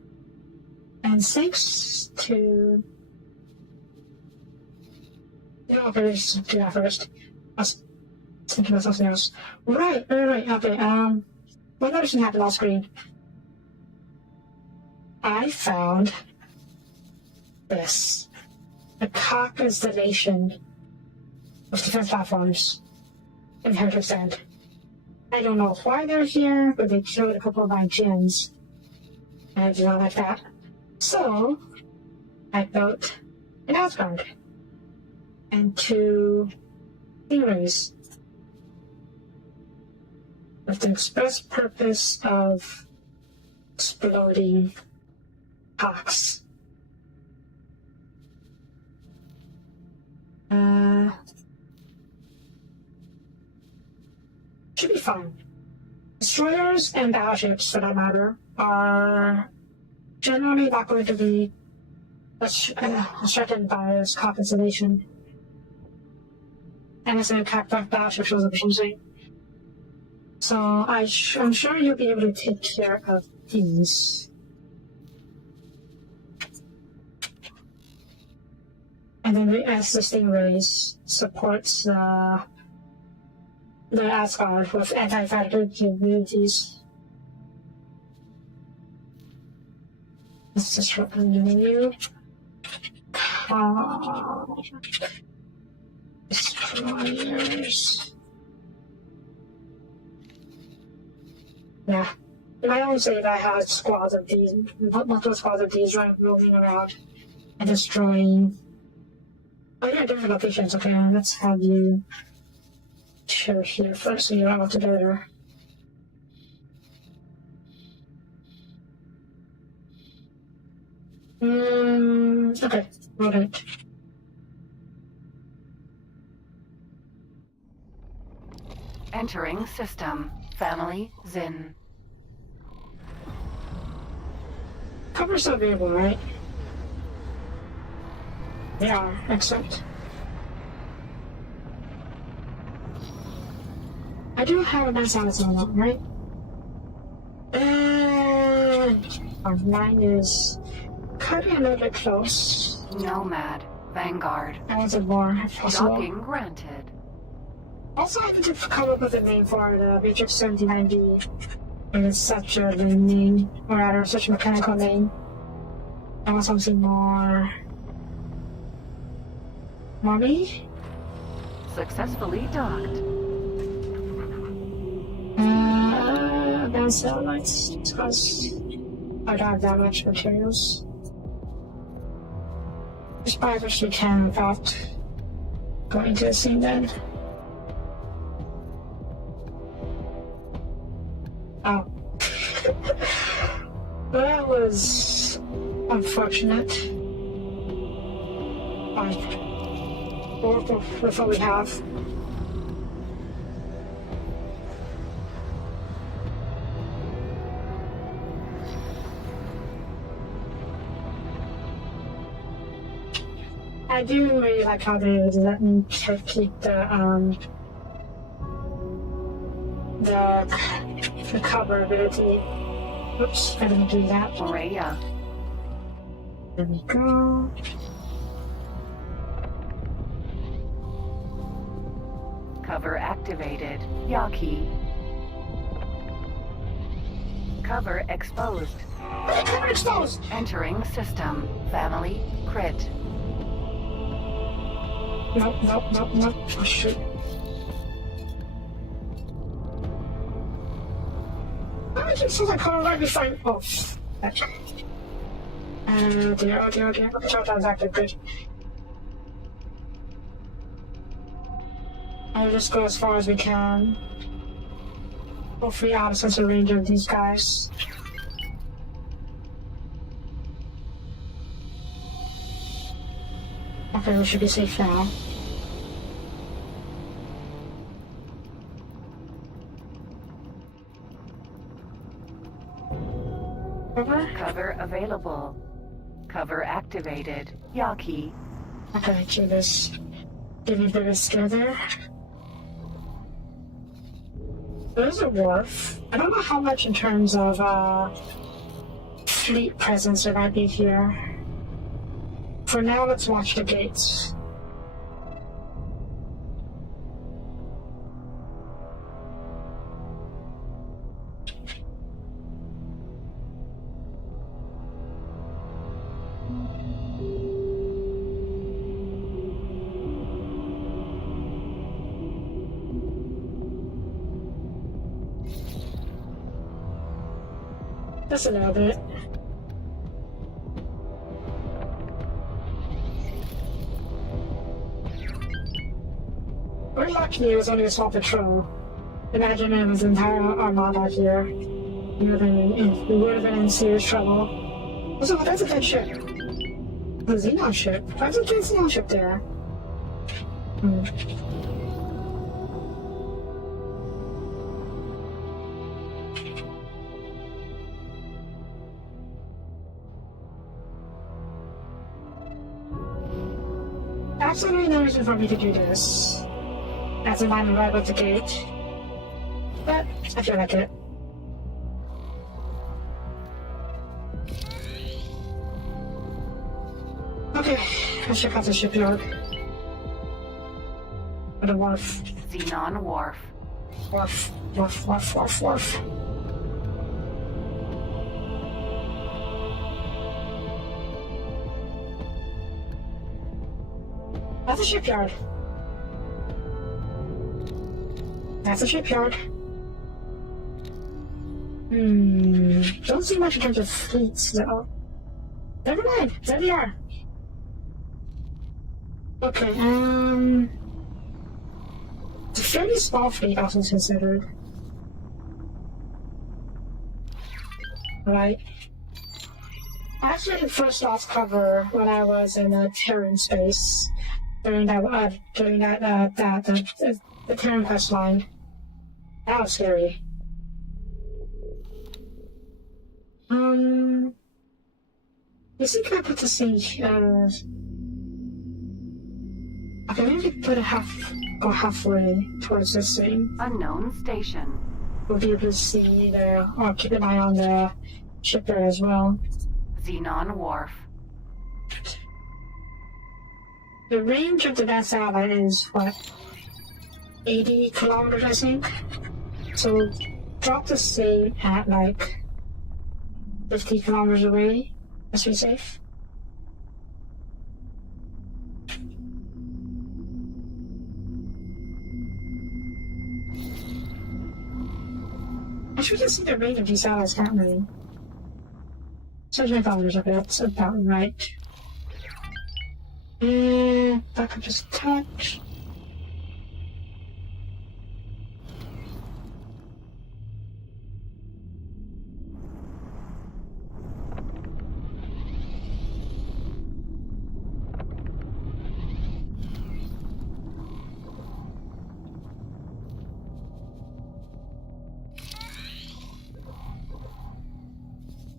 And thanks to... okay, let's do that first. I was thinking about something else. Right, okay, one other thing happened off screen. I found this. A constellation of different platforms in Heritage Sand. I don't know why they're here, but they killed a couple of my gens. And I do not like that. So, I built an Asgard. And 2 theories. With the express purpose of exploding Hawks. Should be fine. Destroyers and battleships, for that matter, are generally not going to be threatened by this compensation. And it's an attack by battleship shows up or something. So I'm sure you'll be able to take care of these. And then the Stingrays supports the Asgard with anti-factor capabilities. Let's just open the menu. Destroyers. Yeah. In my own save, I had squads of these, multiple squads of these roaming around and destroying. Oh yeah, different locations. Okay, let's have you show here first so you're all together. Okay, alright. Entering system. Family Zin. Covers are available, right? They are, excellent. I do have a nice answer on that, right? Mine is cutting a little bit close. Nomad. Vanguard. I wanted more, if possible. Docking granted. Also, I need to come up with a name for the Matrix 79B. It is such a lame name, or rather, such a mechanical name. I want something more... Mommy? Successfully docked. Advanced satellites, because I don't have that much materials. Just buy what we can without going to the scene then. Oh. Well, that was unfortunate. With what we have. I do really like how they let me keep the cover ability. Oops, I didn't do that. Rhea. There we go. Cover activated. Yaki. Cover exposed. Cover exposed! Entering system. Family crit. Nope. Oh, shoot. I just saw that cover right beside. Oh, that's right. Oh dear. Okay, that was active. Good. I'll just go as far as we can. Hopefully out of such a range of these guys. Okay, we should be safe now. Cover? Cover available. Cover activated. Yaki. Okay, so this give me a bit of scare there. There's a wharf. I don't know how much in terms of fleet presence there might be here. For now, let's watch the gates. Just a little bit. We're lucky it was only a small patrol. Imagine it was an entire armada here. We would have been in serious trouble. Also, that's a dead ship. A Xenon ship? Why is a dead Xenon ship there? Absolutely no reason for me to do this. As in, I'm right with the gate. But I feel like it. Okay, let's check out the shipyard. Or the wharf. Xenon Wharf. Wharf. That's a shipyard. That's a shipyard. Don't see much in terms of fleets though. Never mind, there we are. Okay, it's a fairly small fleet, also considered. Right. I actually first lost cover when I was in Terran space during the Terran quest line. That was scary. You think I put the siege, okay, maybe put it halfway towards this thing. Unknown station. We'll be able to see or keep an eye on the ship there as well. Xenon Wharf. The range of the Vast satellite is, what, 80 kilometers, I think? So drop this thing at, like, 50 kilometers away. Let's be safe. I should just see the range of these satellites, can't we? 75 kilometers, okay, that's about right. And back up just a touch.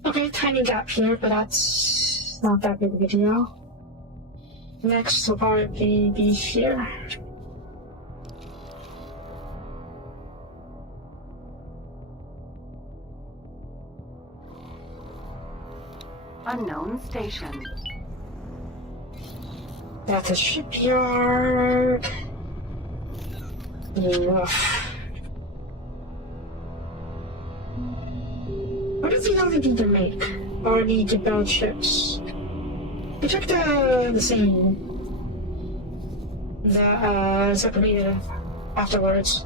Okay, tiny gap here, but that's not that big of a deal. Next will probably be here. Unknown station. That's a shipyard. Oof. What does he only need to make? Or need to build ships? We took the scene. The separated afterwards.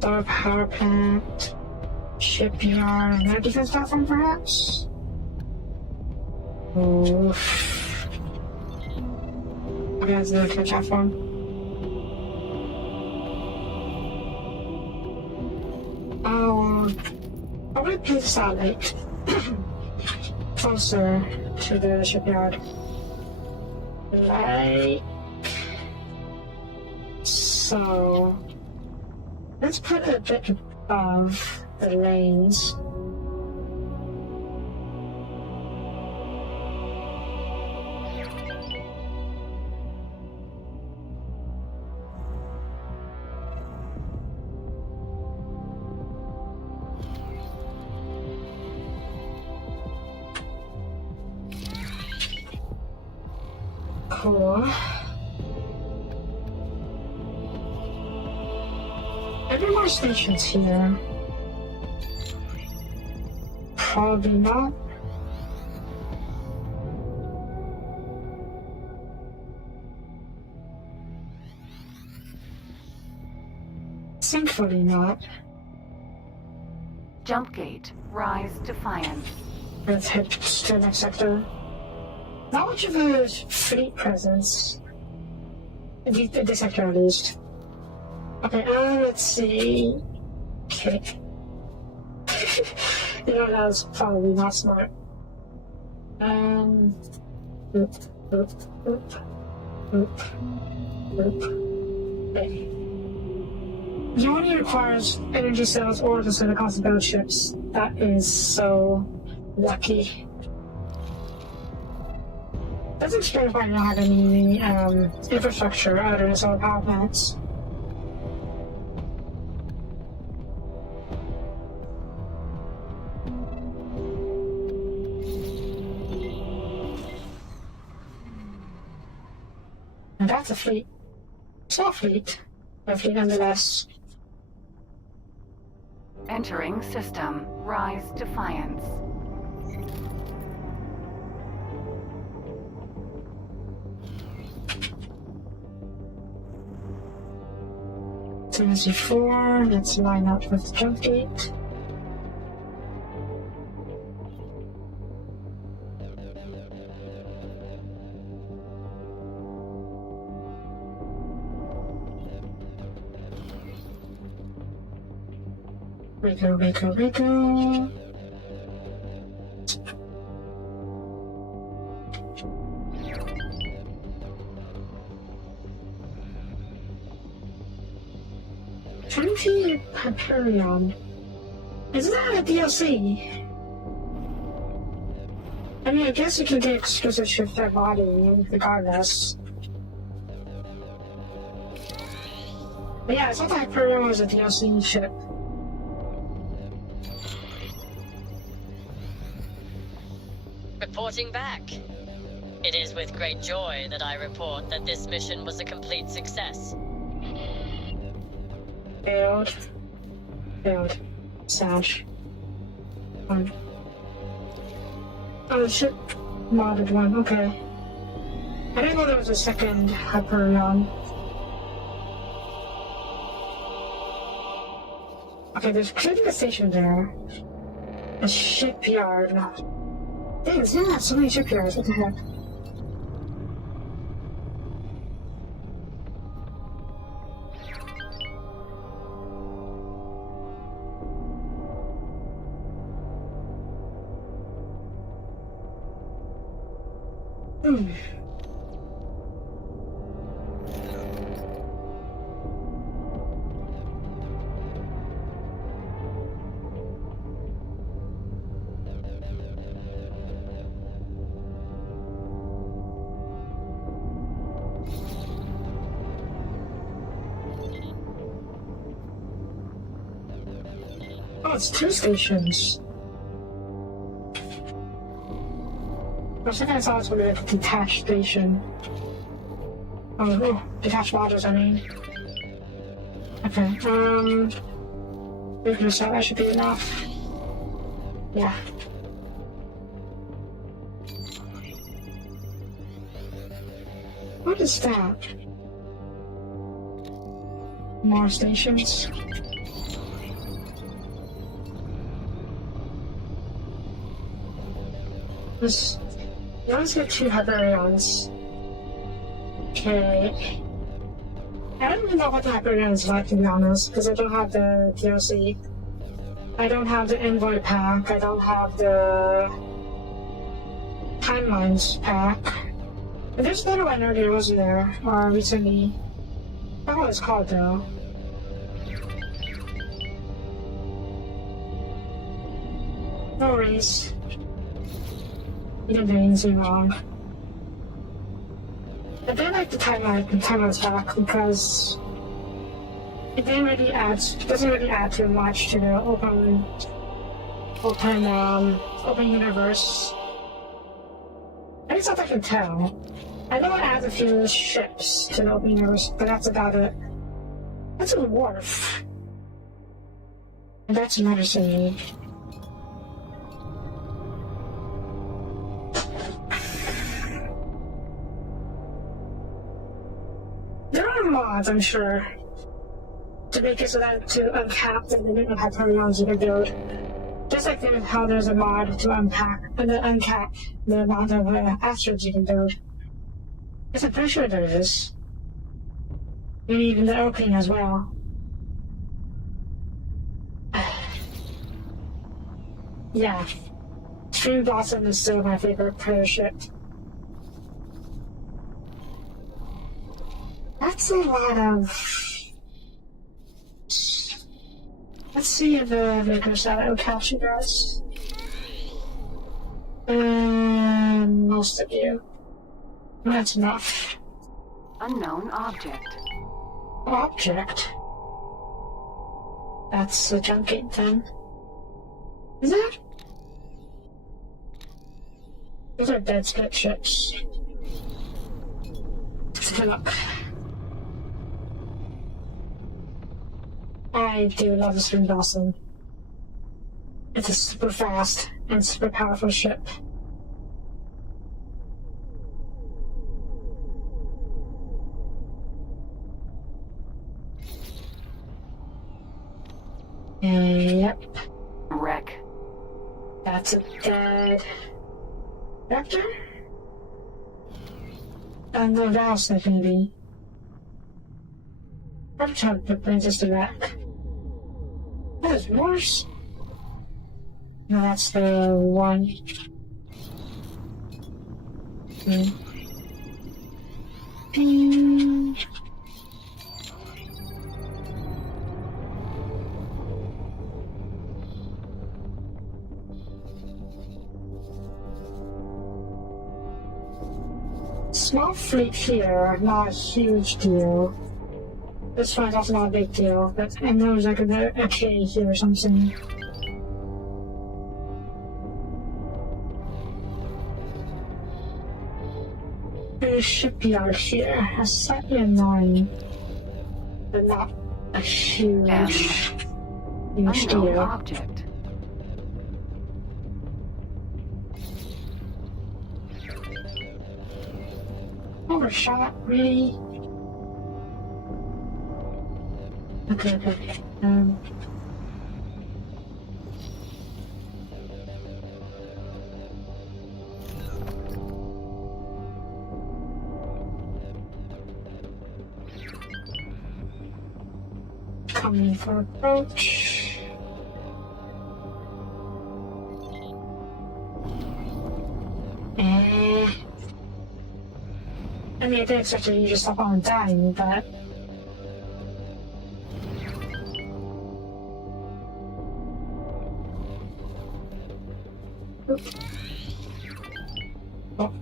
Power plant, shipyard, and a defense platform perhaps? Oof. Okay, that's the defense platform. I'm gonna place the satellite closer to the shipyard. Like so. Let's put a bit above the lanes. cool. Are there more stations here? Probably not. Thankfully not. Jump gate. Rise Defiance. Let's head to the next sector. Not much of a fleet presence. This sector at least. Okay, let's see. Okay. You know, that was probably not smart. Oop, oop, oop, oop, oop. Okay. The only requires energy cells or the solar cost of battleships. That is so lucky. Doesn't explain why I don't have any infrastructure other than solar power plants. And that's a fleet. Small fleet. A fleet nonetheless. Entering system. Rise Defiance. Tennessee 4, let's line up with jump gate. Rico. Trinity Hyperion. Isn't that a DLC? I mean, I guess you can get exclusive shift their body regardless. But yeah, I thought the Hyperion was a DLC ship. Reporting back. It is with great joy that I report that this mission was a complete success. Failed. Sash. Oh, ship modded one, okay. I didn't know there was a second Hyperion. Okay, there's clearly a station there. A shipyard. Dang, it's not so many shipyards, what the heck? Oh, it's 2 stations. For a second I thought it was a detached station. Oh, detached modules, I mean. Okay, that should be enough. Yeah. What is that? More stations? Let's get 2 Hyperions. Okay. I don't even know what the Hyperion is like, to be honest, because I don't have the DLC. I don't have the Envoy pack. I don't have the Timelines pack. But there's another one earlier, wasn't there? Or recently. I don't know what it's called, though. No worries. You didn't do anything wrong. I did like the timelines pack because it doesn't really add too much to the open universe. At least I can tell. I know I have a few ships to the open universe, but that's about it. That's a wharf. And that's medicine. There are mods, I'm sure, to make it so that to uncap the limit of hyperons you can build. Just like how there's a mod to uncap the amount of asteroids you can build. Yes, I'm pretty sure there is. Maybe even the airplane as well. Yeah. Stream Blossom is still my favorite prayer ship. That's a lot of... Let's see if the Vicar Shadow captured us. Most of you. That's enough. Unknown object. Object? That's the junk gate then. Is it? Those are dead split ships. Let's take a look. I do love the Stream Blossom. It's a super fast and super powerful ship. Yep. Wreck. That's a dead vector? And the valve maybe. I'm trying to bring this to wreck. That is worse. No, that's the one. Ping. Small fleet here, not a huge deal. This one's also not a big deal, but I know there's like a K here or something. There's a shipyard here. That's slightly annoying, but not a huge Unknown deal. object. Overshot, really? Okay. Coming for approach. I mean, I didn't expect you to just stop on dying, but... Oh.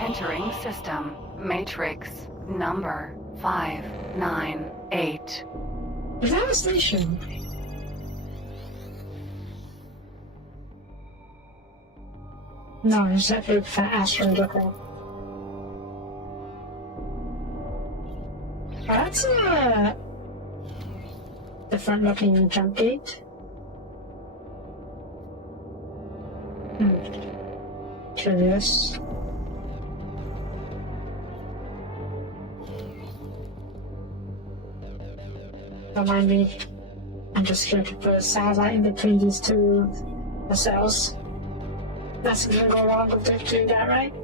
Entering system. Matrix. Number 598. Is that a station? No, it's that big fat asteroid, okay. That's a different looking jump gate. Curious. Don't mind me. I'm just here to put a satellite in between these two cells. That's gonna go wrong with doing that, right?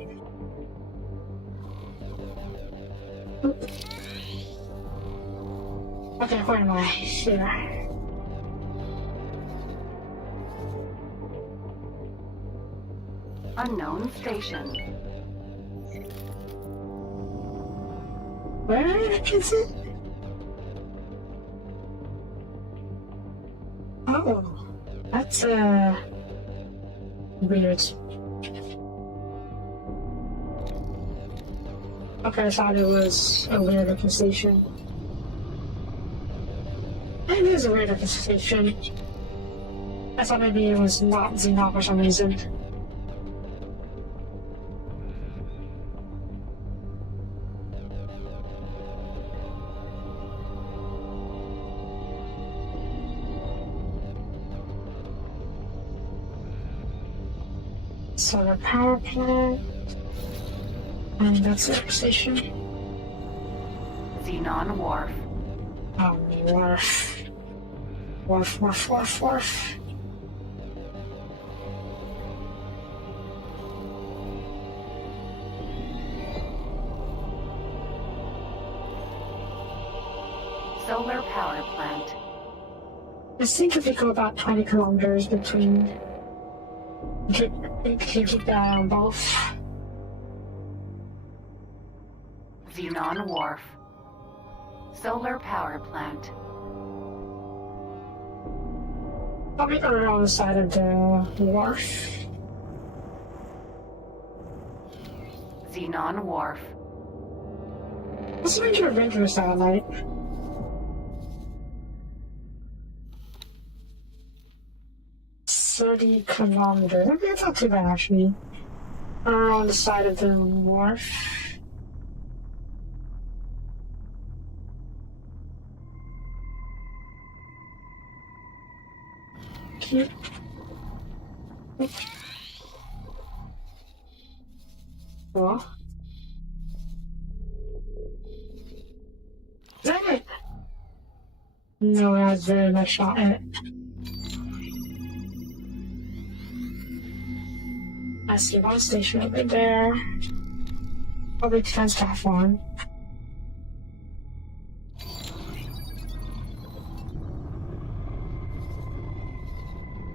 Oop. Okay, where am I? Here. Unknown station. Where is it? Oh, that's weird. Okay, I thought it was a weird looking station. It is a weird representation. I thought maybe it was not Xenon for some reason. Solar power plant. And that's the station. Xenon Wharf. Oh, wharf. Wharf. Solar power plant. I think if you go about 20 kilometers between, you can keep that on both. Xenon Wharf. Solar power plant. Probably around the side of the wharf. Xenon Wharf. Let's make it a regular satellite. $30 kilometers. Okay, it's not too bad actually. Around the side of the wharf. Cute. Cool. Is that it? No, that's very much not it. I see one station over there. Probably defense platform.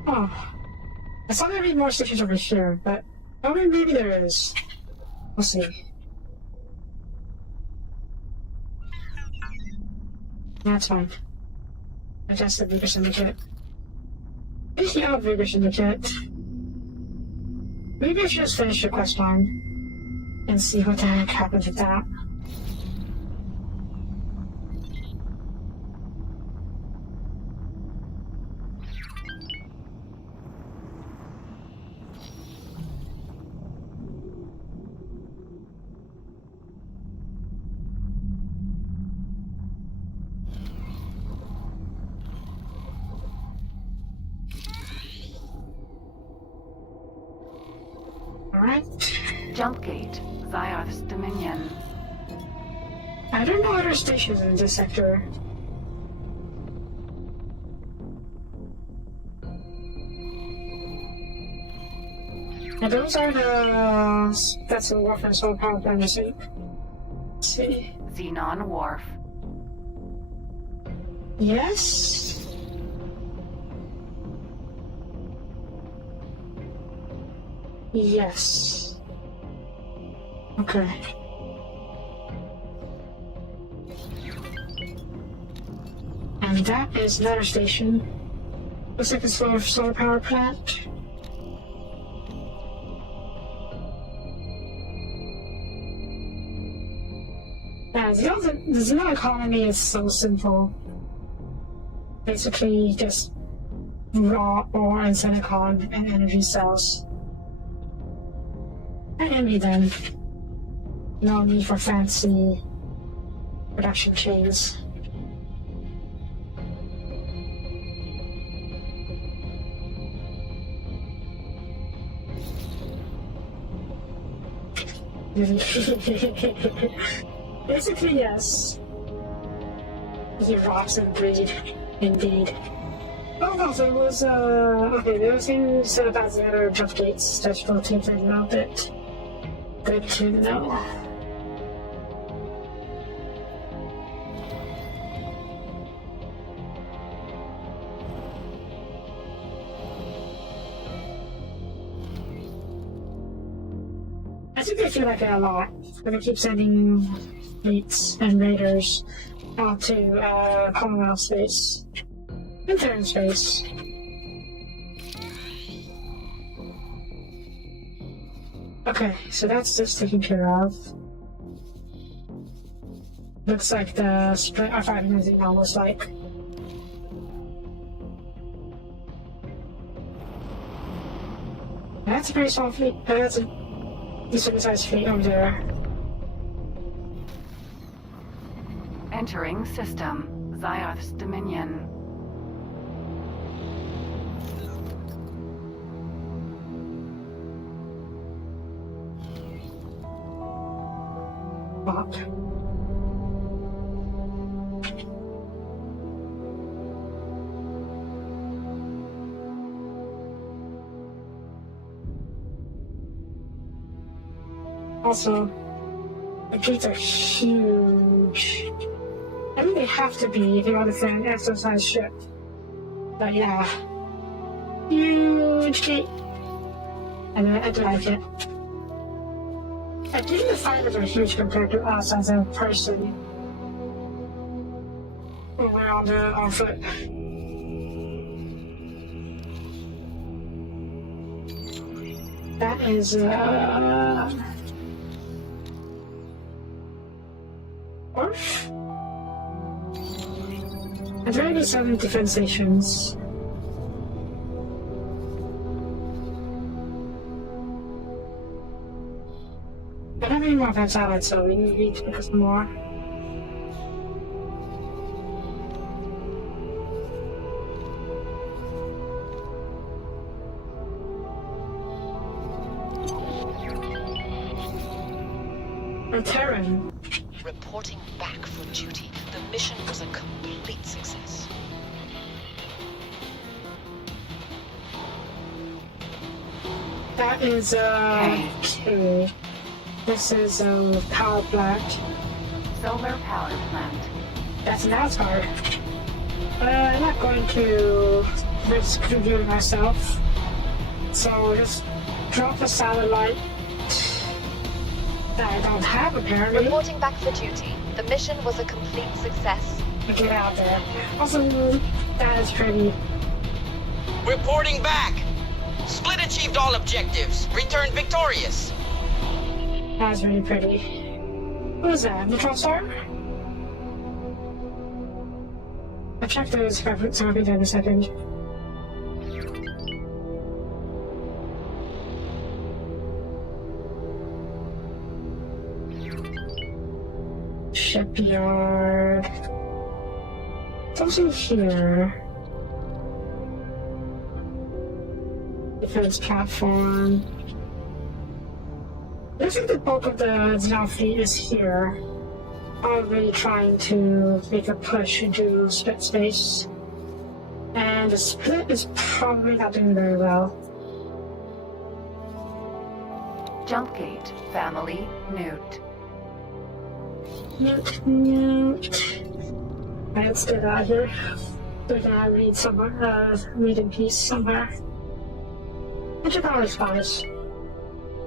Oh. I thought there'd be more stations over here, but maybe there is. We'll see. That's fine. Adjust the Vigor Syndicate. Maybe out Vigor Syndicate. Maybe I should just finish the quest line and see what the heck happens with that. Alright. Jump gate. Zioth's Dominion. I don't know other stations in this sector. And those are that's the Wharf and Solar Power Plant, I think. Let's see. Xenon Wharf. Yes? Yes. Okay. And that is another station. Looks like it's for a solar power plant. Yeah, the Xenon economy is so simple. Basically, just raw ore and silicon and energy cells. I envy them. No need for fancy production chains. Basically, yes. He rots and breed, indeed. Oh no, there was, okay, there was things about the other jump gates that rotated a little bit. Good to know. I think I feel like it a lot. I'm gonna keep sending fleets and raiders out to Commonwealth space. Intern space. Okay, so that's this taken care of. Looks like the split our fighting is almost like. That's a pretty small fleet. That's a decent sized fleet over there. Entering system. Zioth's Dominion. Fuck. Also, the fleets are huge. I think they have to be if you want to say an exercise ship. But yeah. Huge fleet. And I do like it. I think the fighters are huge compared to us as a person. When we're on foot. That is Orf? I've already 7 defense stations. I don't have any more defense satellites, so we need to pick up some more. A Terran. Reporting back for duty. The mission was a complete success. That is, okay. This is a power plant. Solar power plant. That's an outside. I'm not going to risk reviewing myself. So just drop a satellite that I don't have apparently. Reporting back for duty. The mission was a complete success. Get out there. Also, that is pretty. Reporting back. Split achieved all objectives. Returned victorious. That was really pretty. What was that? Neutron Star? I'll check those reference, so I'll be there in a second. Shipyard. It's also here. Defense platform. I think the bulk of the Xeno fleet is here. Already trying to make a push into split space. And the split is probably not doing very well. Jump gate. Family. Newt. Newt. Let's get out of here. We're gonna read somewhere, read in peace somewhere. I should probably spies.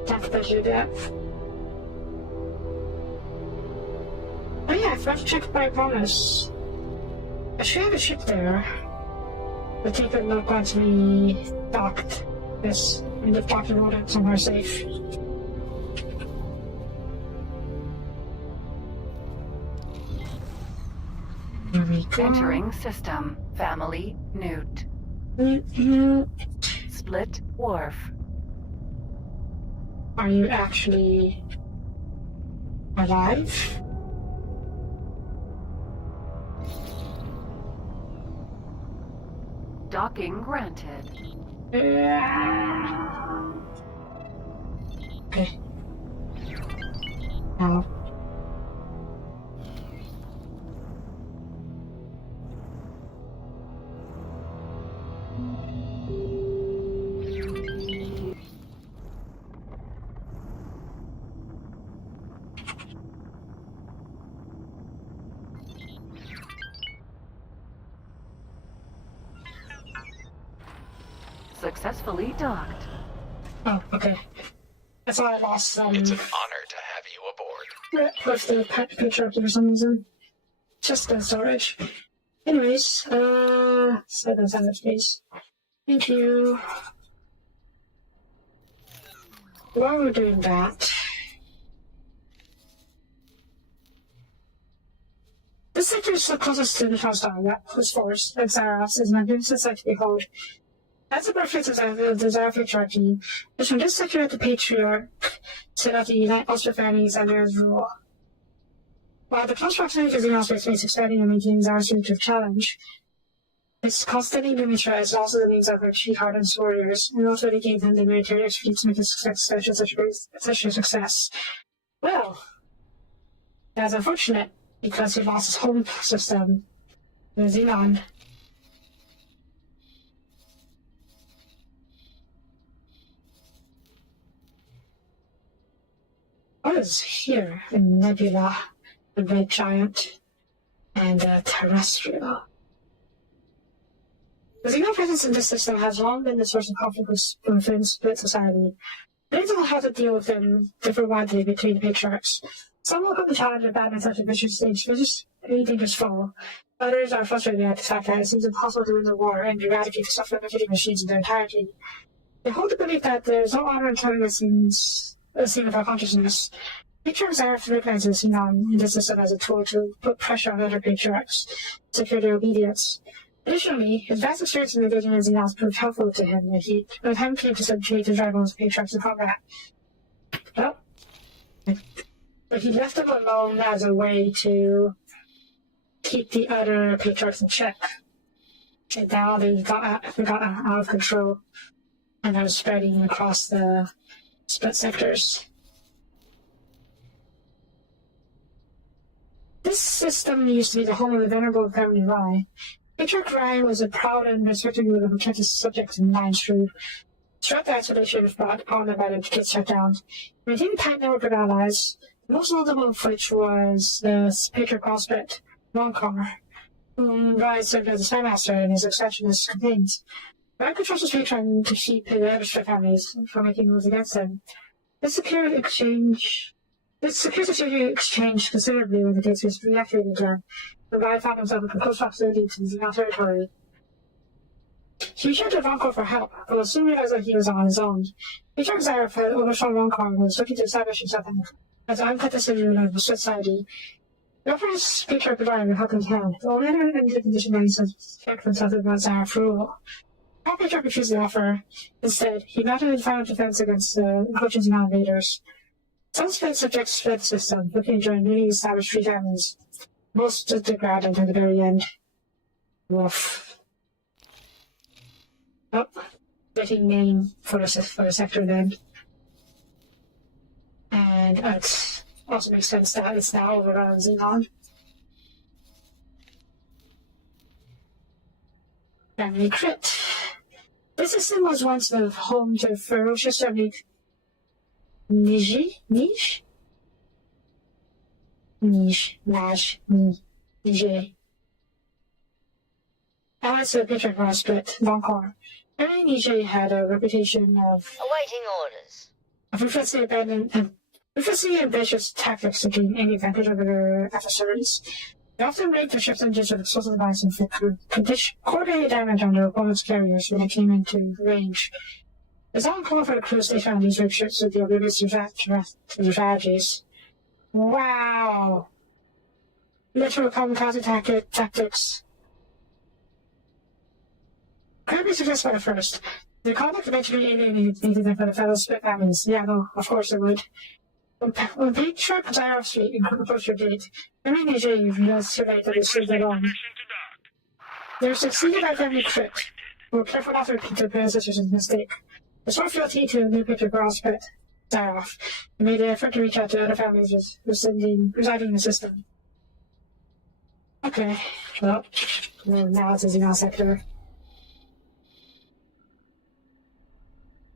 Can't do that. Oh yeah, I forgot to check my bonus. I should have a ship there. The take it not going to be docked. Yes, in the docking road somewhere safe. Here we go. Entering system. Family. Newt. Split wharf. Are you actually alive? Docking granted. Okay. Now. Successfully docked. Oh, okay. That's why I lost some. It's an honor to have you aboard. With the picture up for some reason. Just the storage. Anyways, so those have space. Thank you. While we're doing that, this sector is the closest to the Neutron Star that was forced, and Xeros is magnificent sight to behold. As a perfect of the desire patriarchy, which from this sector the patriarch set out to unite Ulster families under his rule. While the close proximity to Xenos space makes expanding and maintaining Zara's future challenge, its constantly miniaturized also the means of her chief hardened warriors, and also gave them the military expertise to make his such a success. Well, that's unfortunate, because he lost his home system, the Xenon. What is here? A nebula, a red giant, and a terrestrial. The Xenon presence in this system has long been the source of conflict within split society. Many don't know how to deal with them differ widely between the patriarchs. Some welcome the challenge of battle in such a vicious stage, vicious any dangerous foe. Others are frustrated at the fact that it seems impossible to win the war and eradicate the self-replicating machines in their entirety. They hold the belief that there is no honor in killing the scene of our consciousness. Patriarchs are recognizing the Xenon in this system as a tool to put pressure on other patriarchs to secure their obedience. Additionally, his vast experience in engaging with Xenos proved helpful to him when the time came to subjugate his rivals patriarchs in combat. Well, but he left them alone as a way to keep the other patriarchs in check. And now they got out of control and are spreading across the split sectors. This system used to be the home of the venerable family Rye. Patriarch Rye was a proud and respected ruler who kept his subjects in mind true. Throughout the isolation brought upon them by the kids shutdown, he maintained a tight network of allies, the most notable of which was the Patriarch prospect, Ronkar, whom Rye served as a spy master in his expansionist campaigns. Rye controls his patron to keep the other split families from making moves against him. This security exchange considerably when the gates was reactivated again. The Rye found himself in close proximity to Xenon territory. He returned to Ronkar for help, but was soon realized that he was on his own. Patriarch Zareth had overthrown Ronkar and was looking to establish himself as an uncontested ruler of the society. The offers Patriarch Rye a helping hand, but only under the condition that he suspected himself about Zareth's rule. While Patriarch refused the offer, instead, he mounted a final defense against the encroaching Xenon invaders. Some split subjects fled the system, looking to join newly established free families. Most stood their ground until the very end. Woof. Oh, fitting name for the sector then. And it also makes sense that it's now overrun Xenon. Family Crypt. This system was once the home to ferocious family Nige. As a Patriarch Rye split, Ronkar, Family Nige had a reputation of Awaiting orders. ruthlessly ambitious tactics to gain any advantage over their adversaries. They often raped their ships engines with explosive devices and inflict coordinated damage on their opponent's carriers when they came into range. It's not uncommon for the crew to stay on these rape ships with the oblivious to the strategies. Wow! Literal kamikaze tactics. Could be successful at first. The conduct eventually alienated them from the fellow split families. Yeah, no, of course it would. When Patriarch Zyrov Street approached your gate, Family Nige realized too late that it stood alone. They were succeeded by Family Crypt, who were careful not to repeat their predecessors' mistake. The sore fealty to the new Patriarch prospect, Zyrov, and made an effort to reach out to other families residing in the system. Okay, well, now it's a Xenon sector.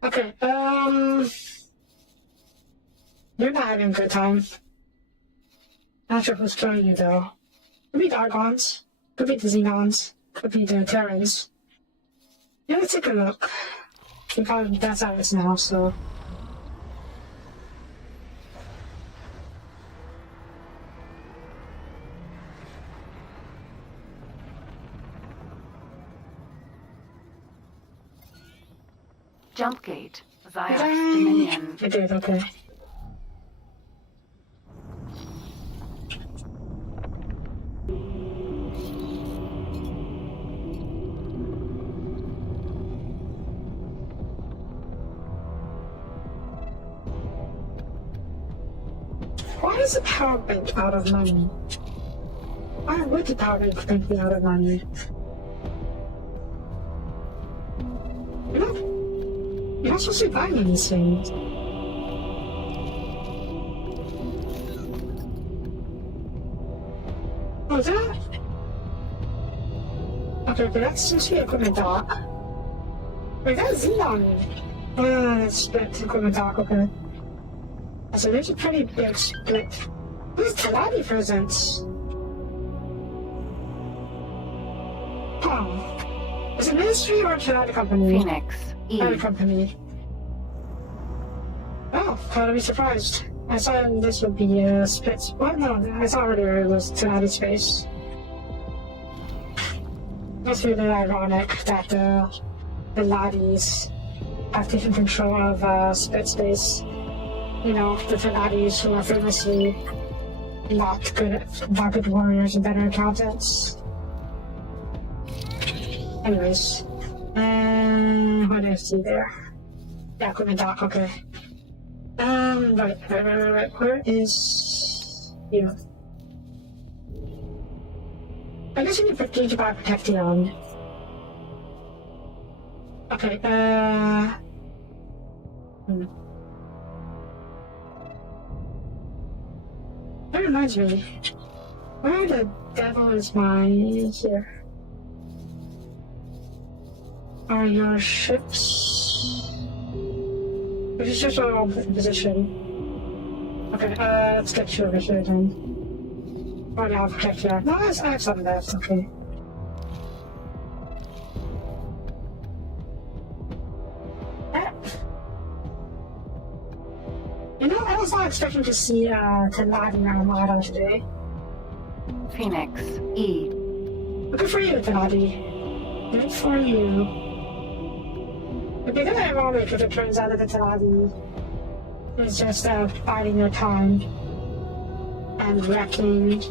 Okay, you're not having a good time. Not sure who's killing you, though. Could be the Argons, could be the Xenons, could be the Terrans. Yeah, let's take a look. We got that's out of this now, so. Jump gate. Zyr's Dominion. I did, okay. is the power bank out of money? Why would the power bank be out of money? You're not supposed to be buying these things. Oh, is that? Okay, but that's supposed to be equipment dock. Wait, that's Xenon. Oh, no, that's split equipment dock, okay. So there's a pretty big split. Who's Talati presents? Oh. Is it Ministry or Talati Company? Phoenix. E. Talati Company. Oh, kind of be surprised. I thought this would be a split. Well, no, I thought earlier it was Talati Space. It's really ironic that the Laddies have taken control of split space. You know, the Laddies who are famously not good warriors and better accountants. Anyways, what do I see there? Yeah, equipment dock, okay. Right. Where is you? I guess you need to buy Protection. Okay, That reminds me. Where the devil is my here? Are your ships? Which is just all position. Okay, let's get you over here then. Oh, now I'll protect you. No, I have something left, okay. You know, I was not expecting to see Tenadi Armada today. Phoenix. E. Good for you, Tenadi. Good for you. It'd be very ironic if it turns out that the Tenadi is just biding their time and wrecking.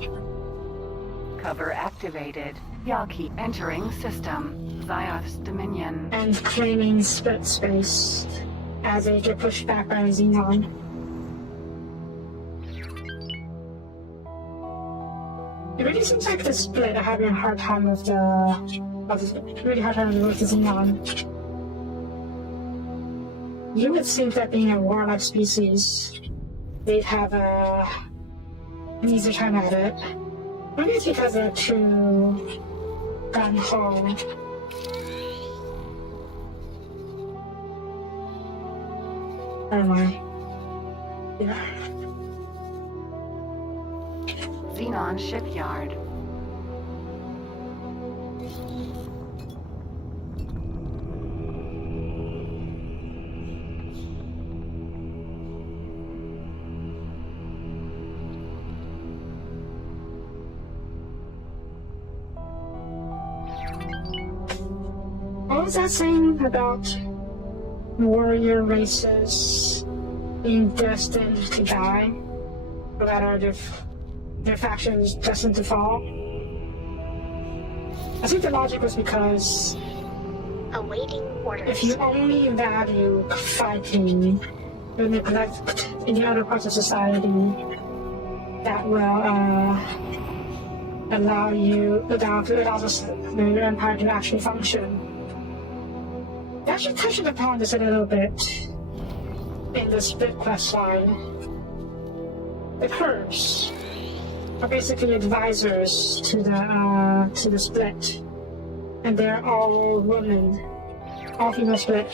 Cover activated. Yaki entering system. Zioth's Dominion. And claiming split space as they get pushed back by Xenon. It really seems like the split are having a hard time with really hard time with the Xenon. You would think that being a warlike species, they'd have an easier time at it. Maybe it's because they're too gung-ho. Or am I? Yeah. Xenon shipyard. What was that saying about warrior races being destined to die? Or that are their factions destined to fall? I think the logic was because awaiting orders. If you only value fighting, you neglect in the other parts of society that will allow the empire to actually function. They actually touched upon this a little bit in the split quest line. The Curbs are basically advisors to the split, and they're all women, all female split.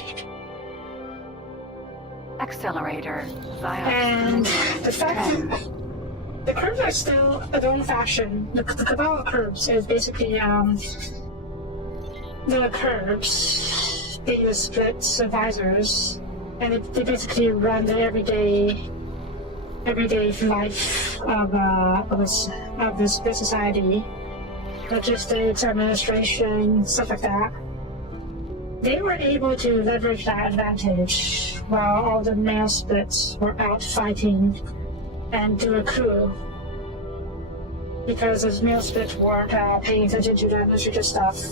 Accelerator. And the fact that the Curbs are still a own faction. The Cabal Curbs is basically the Curbs being the split's advisors, and they basically run the everyday life of this split society, logistics, administration, stuff like that. They were able to leverage that advantage while all the male splits were out fighting and do a coup, because those male splits weren't paying attention to the administrative stuff.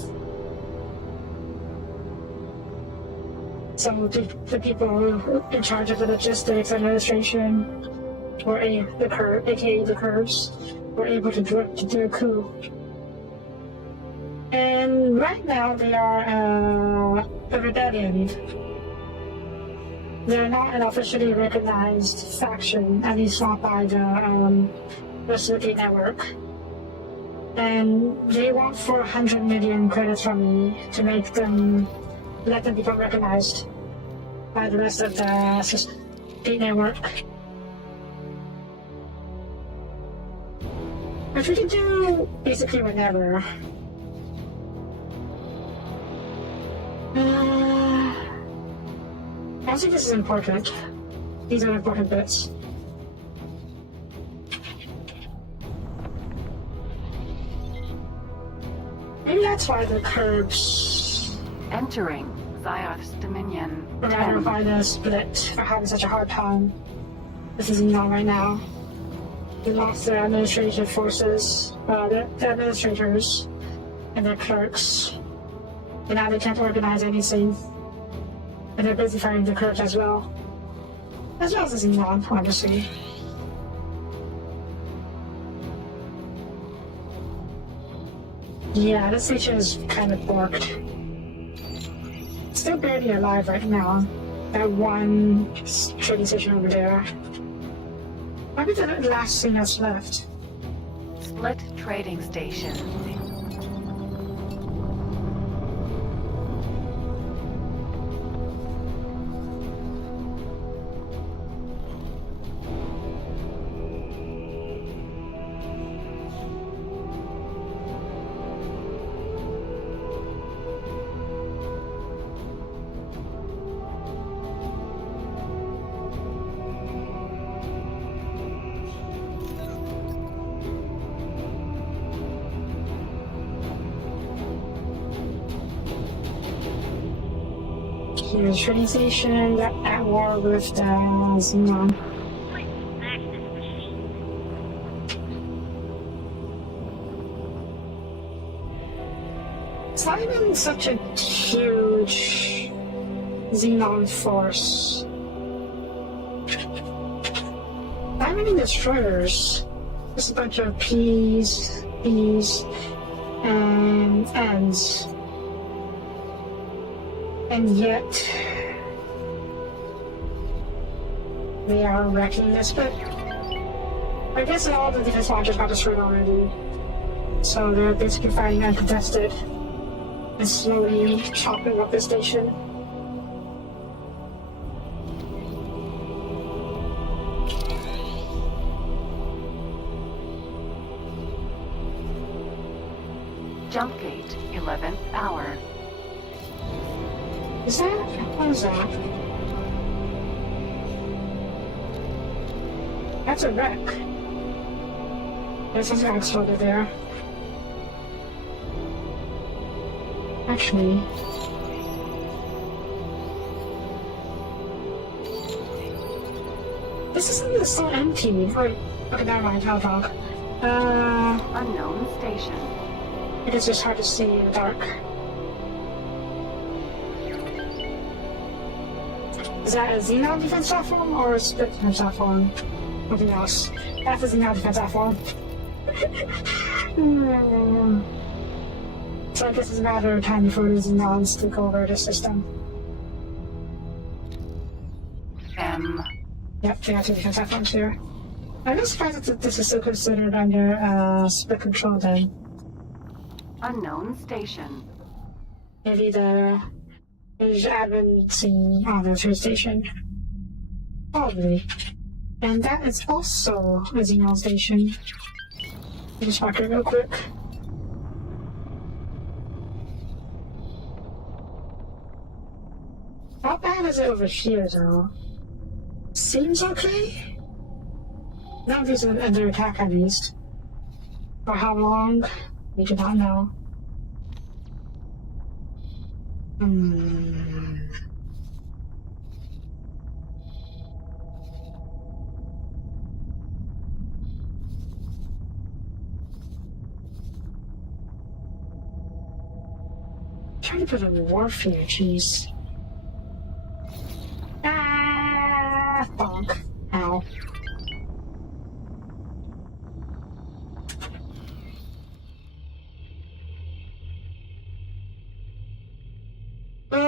Some of the people in charge of the logistics administration aka the Curves, were able to do a coup. And right now they are a rebellion. They're not an officially recognized faction, at least not by the rest of the network. And they want 400 million credits from me to let them become recognized by the rest of the network. Which we can do basically whenever. I think this is important. These are important bits. Maybe that's why the Curbs Entering Zioth's dominion. whenever by the split are having such a hard time. This is not right now. They lost their administrative forces, their administrators and their clerks. And now they can't organize anything. And they're busy fighting the Curbs as well. As well as the Xenon, obviously. Yeah, this station is kind of borked. Still barely alive right now. That one trading station over there. Maybe the last thing that's left. Split trading station. Here's the trading station at war with the Xenon. It's not even such a huge Xenon force. Not many destroyers. Just a bunch of P's, B's, and N's. And yet, they are wrecking this bit. I guess all the defense launchers got destroyed already. So they're basically fighting uncontested and slowly chopping up the station. Jump gate, 11th hour. Is that? What is that? That's a wreck. There's something exploded there. Actually. This isn't so empty. Wait, okay, never mind, I'll talk. Unknown station. It is just hard to see in the dark. Is that a Xenon defense platform or a split defense platform? Nothing else. That's a Xenon defense platform. So I guess it's a matter of time before the Xenons take over the system. M. Yep, they got two defense platforms here. I'm just surprised that this is still considered under split control then. Unknown station. Maybe the admin scene on the train station. Probably. And that is also a Xenon station. I'll just mark it real quick. How bad is it over here though? Seems okay? None of these are under attack at least. For how long? We do not know. Trying to put a wharf here, jeez. Ah, bonk. Ow.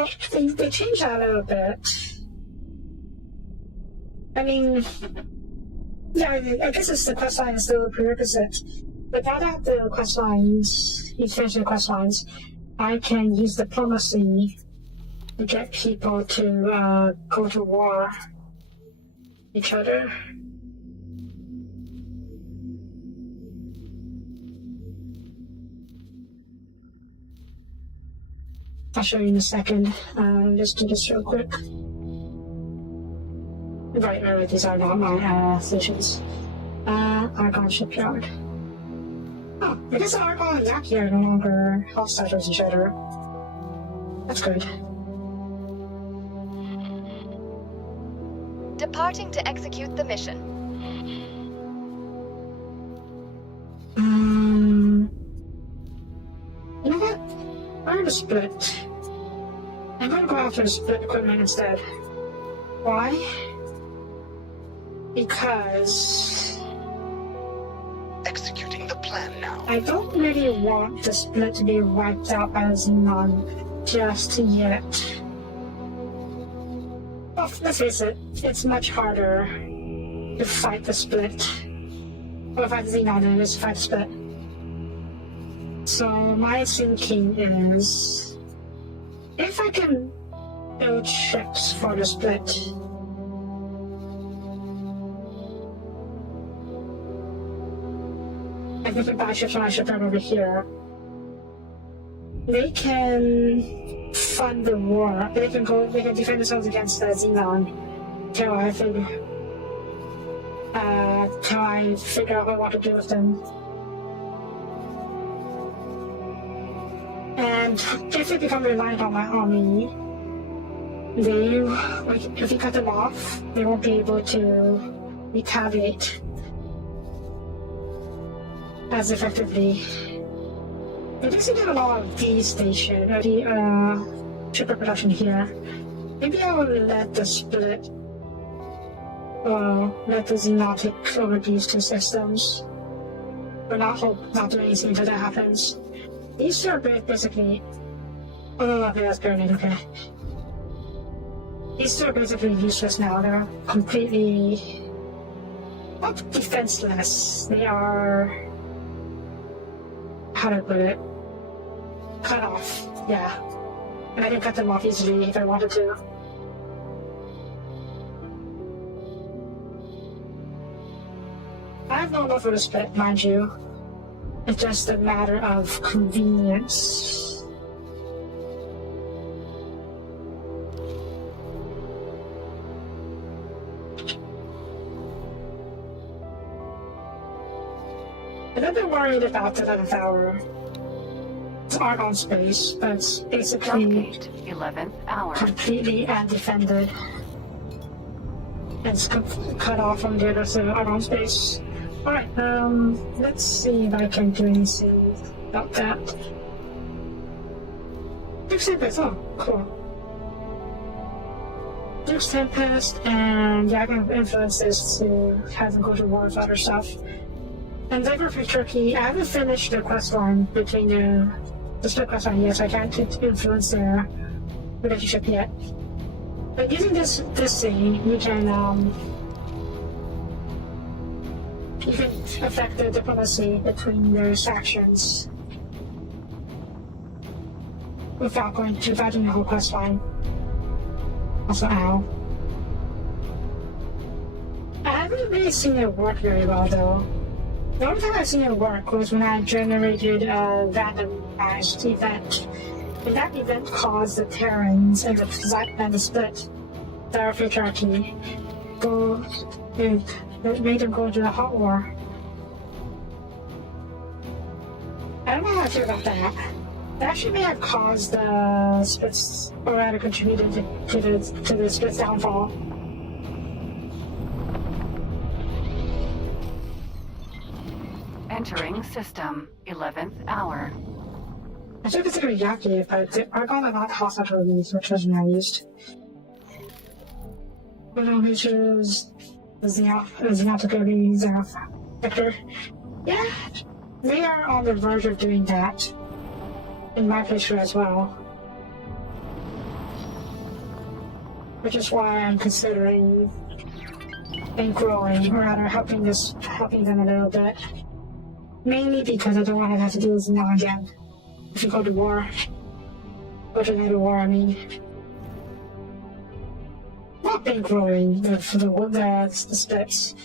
Well, they changed that a little bit. I mean, yeah, I guess it's the quest line is still a prerequisite. But now that the quest lines, you finish the quest lines, I can use diplomacy to get people to go to war each other. I'll show you in a second. Just do this real quick. Right, these are not my stations. Argon Shipyard. Oh, I guess Argon and Yaki are no longer hostile towards each other. That's good. Departing to execute the mission. You know what? I'm gonna split. I'm gonna go after the split equipment instead. Why? Because Executing the plan now. I don't really want the split to be wiped out by Xenon just yet. Well, let's face it, it's much harder to fight the split. Or fight Xenon than it is to fight the split. So my thinking is, if I can build ships for the split, I think if I buy ships when I ship them over here, they can fund the war. They can defend themselves against Xenon till I figure out what to do with them. And if they become reliant on my army, if you cut them off, they won't be able to retaliate as effectively. But since we get a lot of the shipper production here, maybe I will let the split, let the Xenon take over these two systems, but not do anything until that happens. These two are basically, oh, okay, that's pyramid, okay. These two are basically useless now. They're completely, not defenseless. They are, how do I put it? Cut off, yeah. And I can cut them off easily if I wanted to. I have no love for the split, mind you. It's just a matter of convenience. I'm a bit worried about the 11th hour. It's Argon space, but it's basically 11th hour. Completely undefended. It's cut off from the other side of Argon space. Alright, let's see if I can do anything about that. Duke's Tempest, oh, cool. Duke's Tempest, and yeah, I can influence this to have them go to war with other stuff. And Divergent Turkey, I haven't finished the quest line between the split quest line yet, so I can't influence their relationship yet. But using this thing, you can affect the diplomacy between their factions without doing the whole quest line. Also, ow. I haven't really seen it work very well though. The only time I've seen it work was when I generated a randomized event. And that event caused the Terrans and the split, their patriarchy, go and it made them go into a hot war. I don't know how I feel about that. That actually may have caused the splits, or rather contributed to the splits downfall. Entering system, 11th hour. I should consider Yaki, but the Argon are not hostile to these, which wasn't I used. But no, we choose the Xenotic Vector. Yeah, they are on the verge of doing that. In my picture as well. which is why I'm considering bankrolling, or rather helping them a little bit. Mainly because I don't want to have to do this now again. If you go to war, go to another war, I mean. Not bankrolling, but for the splits.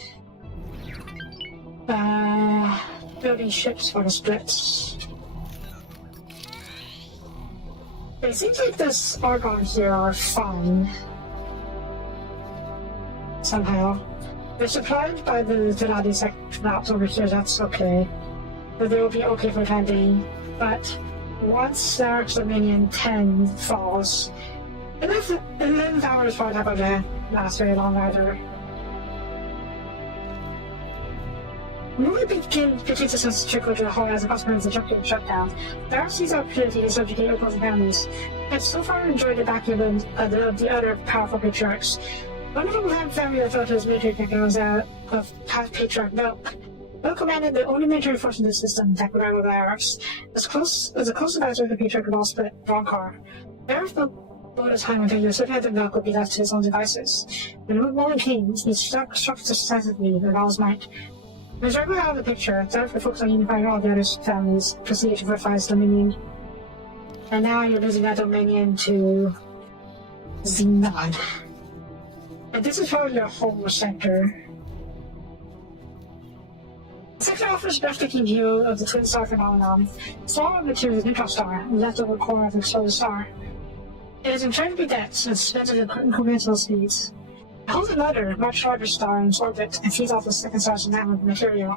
Building ships for the splits. It seems like this Argon here are fine. Somehow. They're supplied by the Deladi labs over here, that's okay. But they will be okay for the time being. But once Dark Dominion 10 falls, 11 hours for that will last very long either. When we begin systems to trickle to the whole as a consequence of the Junkyard shutdown, there are these opportunities to educate locals and families. I've so far enjoyed the backing of the other powerful patriarchs. One of them had family that felt his military background of past patriarch Milk. Milk commanded the only military force in the system that could rival the Arabs. As a close advisor of the patriarch of all split Bronkar. Arabs Load of time until Yusuf had the Milk would be left to his own devices. When the moment came, he struck decisively with all his might. With Zergo out of the picture, Zergo would focus on unifying all the other families, proceeded to fortify his dominion. And now you're losing that dominion to Xenon. And this is probably your home sector. The sector offers a breathtaking view of the twin star phenomenon. Small material is a neutral star, and leftover core of the solar star. It is incredibly dense and spins at incremental speeds. It holds another, much larger star in its orbit and feeds off the second star's amount of material.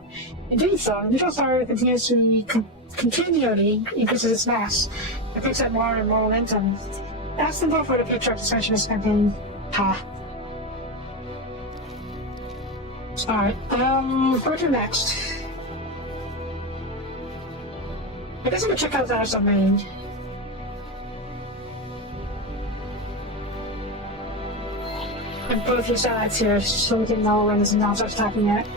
In doing so, the neutral star continually increases its mass and picks up more and more momentum. That's simple for the Patriarch Expansionist campaign. Alright, where to next? I guess I'm gonna check out that domain. And both your satellites here so we can know when this announcement starts happening yet.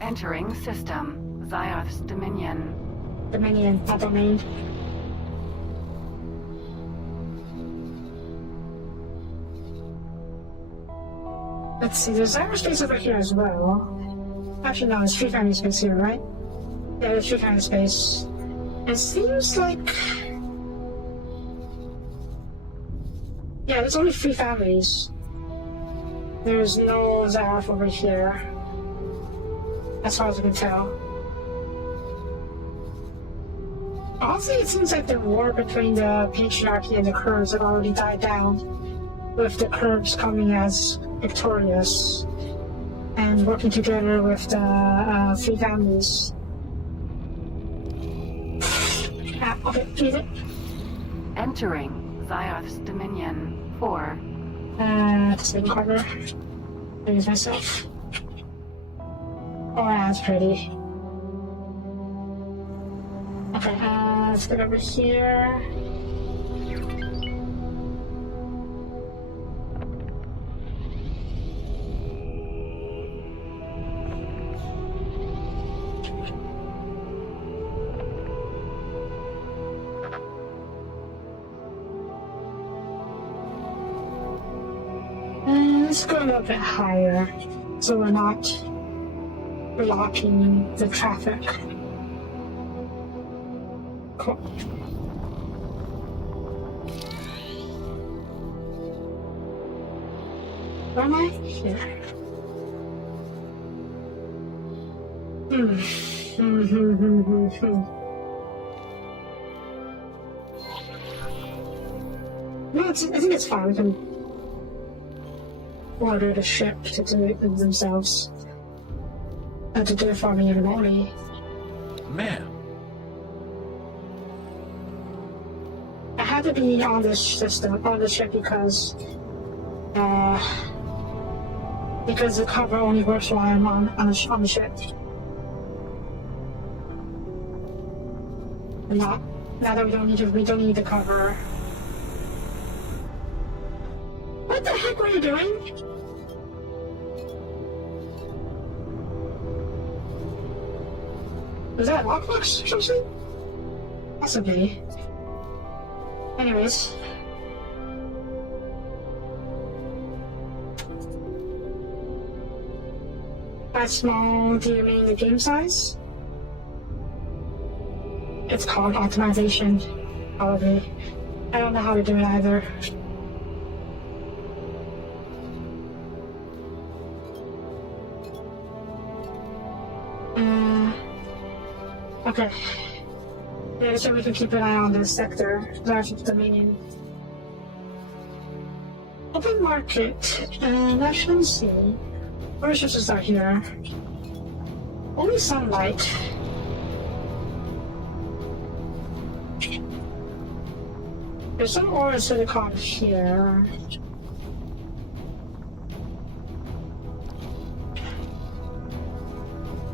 Entering system. Zioth's Dominion. Dominion, not domain. Let's see, there's cyberspace over here as well. Actually, no, it's free family space here, right? Yeah, there's free family space. It seems like... Yeah, there's only 3 families. There's no Zarf over here. As far as I can tell. Honestly, it seems like the war between the Patriarchy and the Kurds have already died down, with the Kurds coming as victorious and working together with the 3 families. Okay, is it? Entering Zioth's Dominion 4. Sleep cover. Use myself. Oh, that's pretty. Okay, let's get over here. Let's go a little bit higher, so we're not blocking the traffic. Cool. Where am I? Here. No, I think it's fine. We can order the ship to do it themselves. To do it for me remotely. Man. I had to be on this system, on the ship because the cover only works while I'm on the ship. And now that we don't need the cover. What the heck were you doing? Is that a lockbox or something? Possibly. Anyways. How small do you mean the game size? It's called optimization, probably. I don't know how to do it either. Okay. Yeah, so we can keep an eye on this sector. That's the Dominion. Open market. And actually, let's see. Where should we start here? Only sunlight. There's some ore silicon here.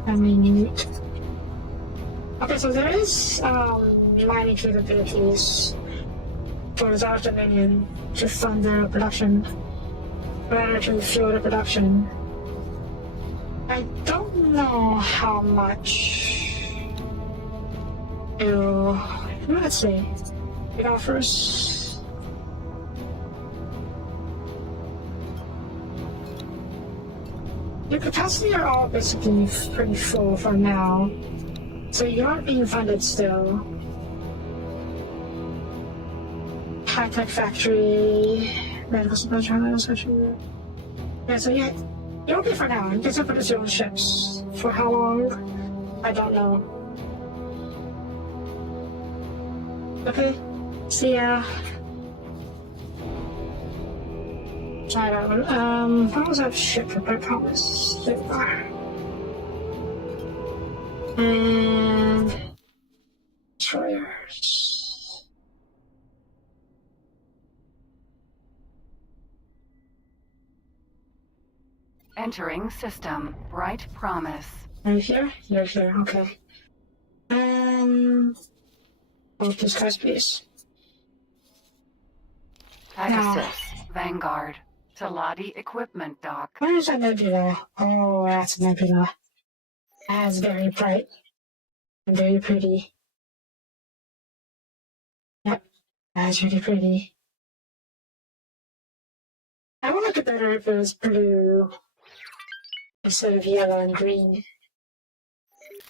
I mean, okay, so there is mining capabilities for the Dominion to fund their production, rather to fuel the production. I don't know how much let's see, it offers. Your capacity are all basically pretty full for now, so you are being funded still. High-tech factory, medical supply channels, actually. Yeah, so yeah, you're okay for now. You can still produce your own ships. For how long? I don't know. Okay, see ya. Try that one. How was that ship? I promise. There we are. And destroyers. Entering system. Bright promise. Are you here? You're here. Okay. These guys, please. Pegasus. Vanguard. Talati equipment dock. Where is that nebula? Oh, that's a nebula. That's very bright and very pretty. Yep, that's really pretty. I would like it better if it was blue instead of yellow and green.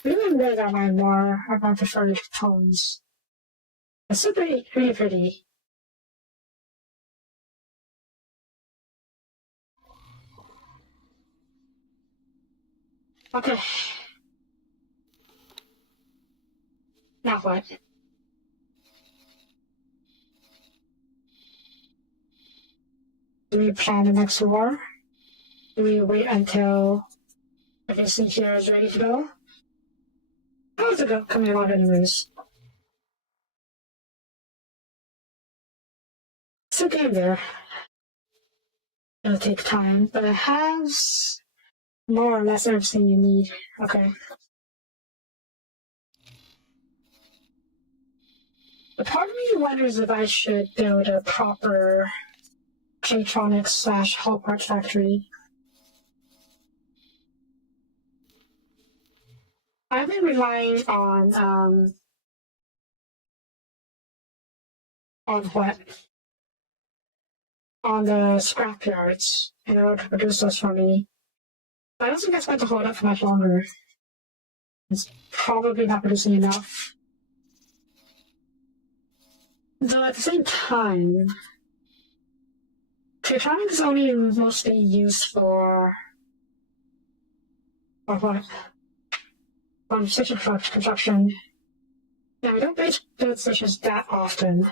Blue and red are my preferred tones. It's so pretty, really pretty. Okay. Now what? Do we plan the next war? Do we wait until everything here is ready to go? How's it go? Coming along anyways. It's okay there. It'll take time, but it has more or less everything you need. Okay. But part of me wonders if I should build a proper J-tronics / hull part factory. I've been relying on what? On the scrapyards in order to produce those for me. But I don't think that's going to hold up for much longer. It's probably not producing enough. Though at the same time, J-tronics is only mostly used for what? On station construction. Yeah, I don't build stations that often.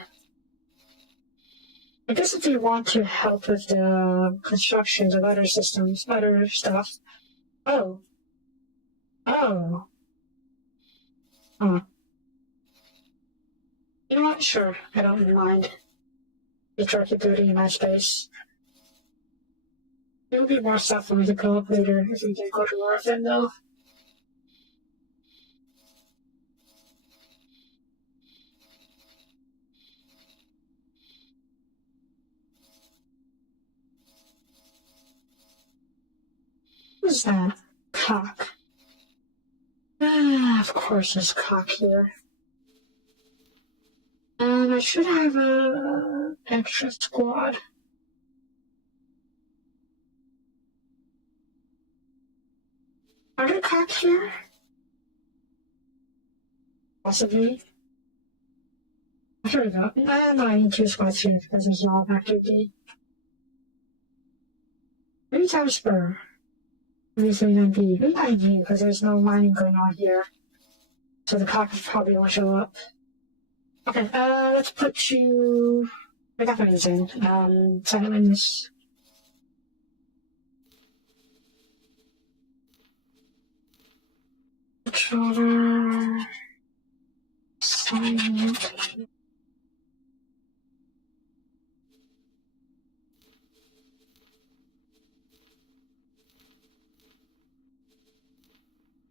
I guess if you want to help with the construction of other systems, other stuff. Oh. Oh. Huh. You know what? Sure, I don't mind. You try to building in my space. There will be more stuff for me to go up later if we can go to war then, though. Who's that? Cock. of course, there's cock here. And I should have a extra squad. Are there cock here? Possibly. Here we go. No, I need 2 squads here because there's a lot of activity. Maybe Tower Spur. Maybe 39B. Maybe IG because there's no mining going on here. So the cock probably won't show up. Okay, let's put you... We got things in. Silence. Controller... Silent.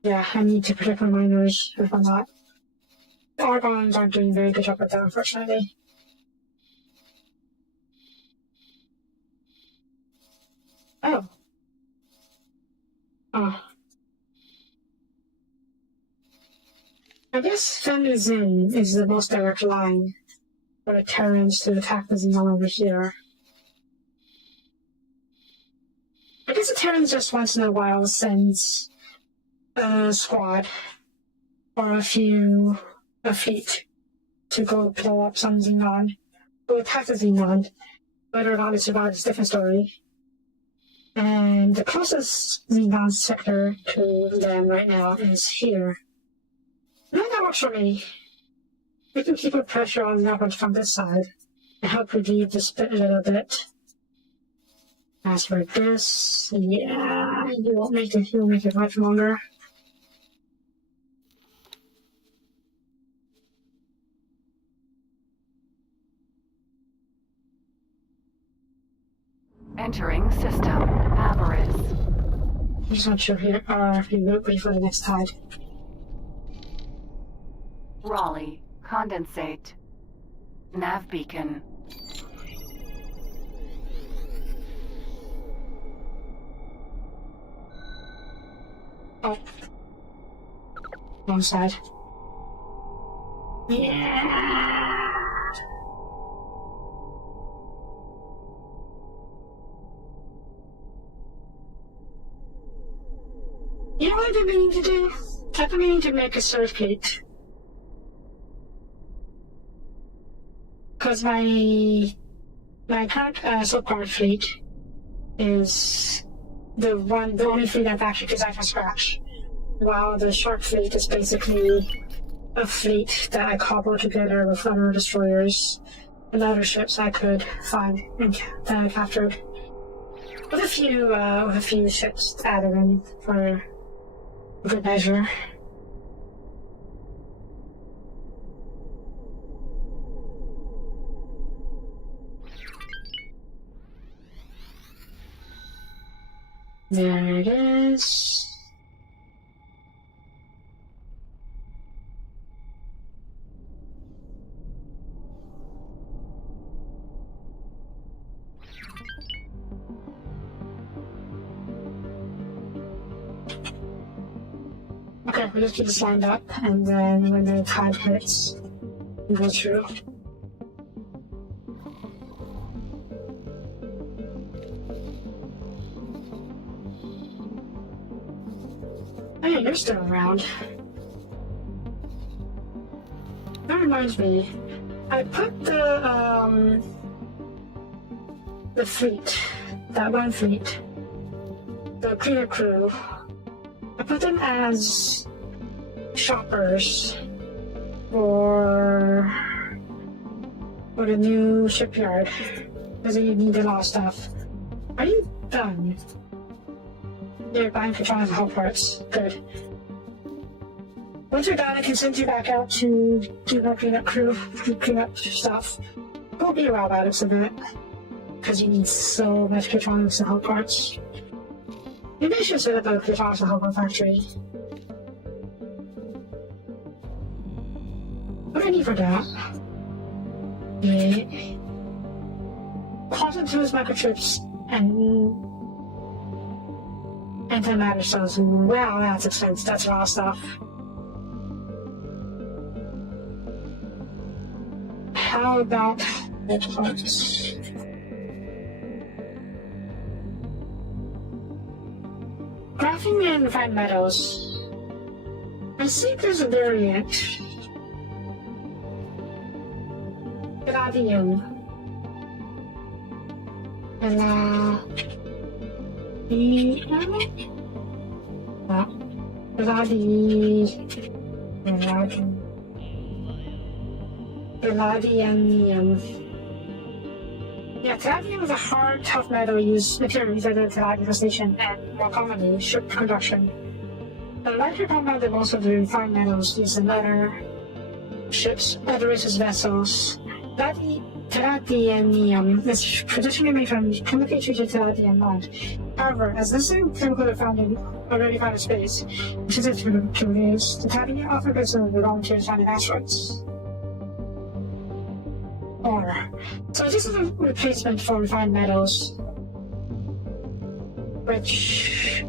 Yeah, I need to protect my miners if I'm not. The Argons aren't doing a very good job with that, unfortunately. Oh. Oh. I guess Family Zin is the most direct line for the Terrans to attack the Xenon over here. I guess the Terrans just once in a while sends a squad or a fleet to go blow up some Xenon, go attack the Xenon. Whether or not it survives is a different story. And the closest Xenon sector to them right now is here. And that works for me. We can keep a pressure on the network from this side and help relieve the split a little bit. As for this, yeah, you'll make it much longer. Entering system. Avarice. I'm just not sure here. If you wait for the next tide. Raleigh. Condensate. Nav beacon. Oh. Wrong side. Yeah. You know what I've been meaning to do? I've been meaning to make a surf fleet. Because my current subcard fleet is the only fleet I've actually designed from scratch. While the shark fleet is basically a fleet that I cobbled together with other destroyers and other ships I could find and that I captured. With a few ships added in for good measure. There it is. Okay, we'll just keep this lined up, and then when the tide hits, we go through. Oh yeah, you're still around. That reminds me, I put the fleet, that one fleet, the cleaner crew, I put them as shoppers for the new shipyard, because you need a lot of stuff. Are you done? You're buying Petronas and hull parts. Good. Once you're done, I can send you back out to do the cleanup crew, clean up stuff. It won't be a while about it, so that, because you need so much Petronas and hull parts. Maybe I should set up a Petronas and hull part factory. What do I need for that? Yeah. Quantum 2 is microchips and antimatter cells. Wow, that's expensive. That's a lot of stuff. How about parts? Graphene and refined metals. I think there's a variant. Palladium. Palladium. Yeah, palladium is a hard, tough material used at the palladium station and more commonly ship production. The larger compound of most of the refined metals used in later ships, batteries, vessels. Palladium is traditionally made from chemically treated palladium mud. However, as this chemical is already found in space, which is to use, the palladium often goes in the raw materials found in asteroids. So this is a replacement for refined metals, which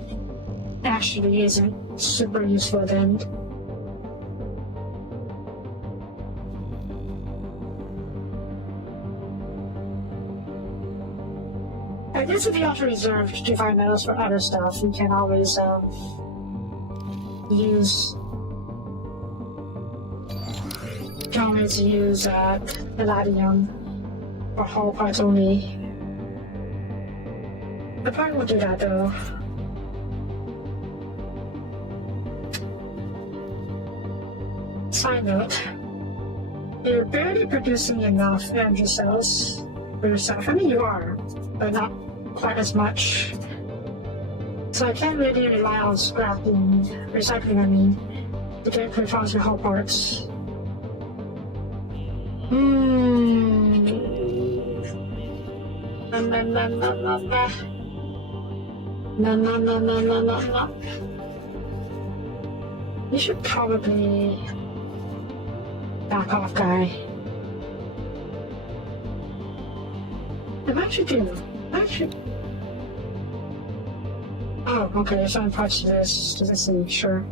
actually isn't super useful then. I guess if you also reserve refined metals for other stuff, you can always use palladium for hull parts only. I probably won't do that though. Side note, you're barely producing enough energy cells for yourself. I mean, you are, but not quite as much. So I can't really rely on scrapping, recycling, to get protons and hull parts. No. You should probably back off, guy. If I should do, Oh, okay, there's some parts to this. Does this seem sure?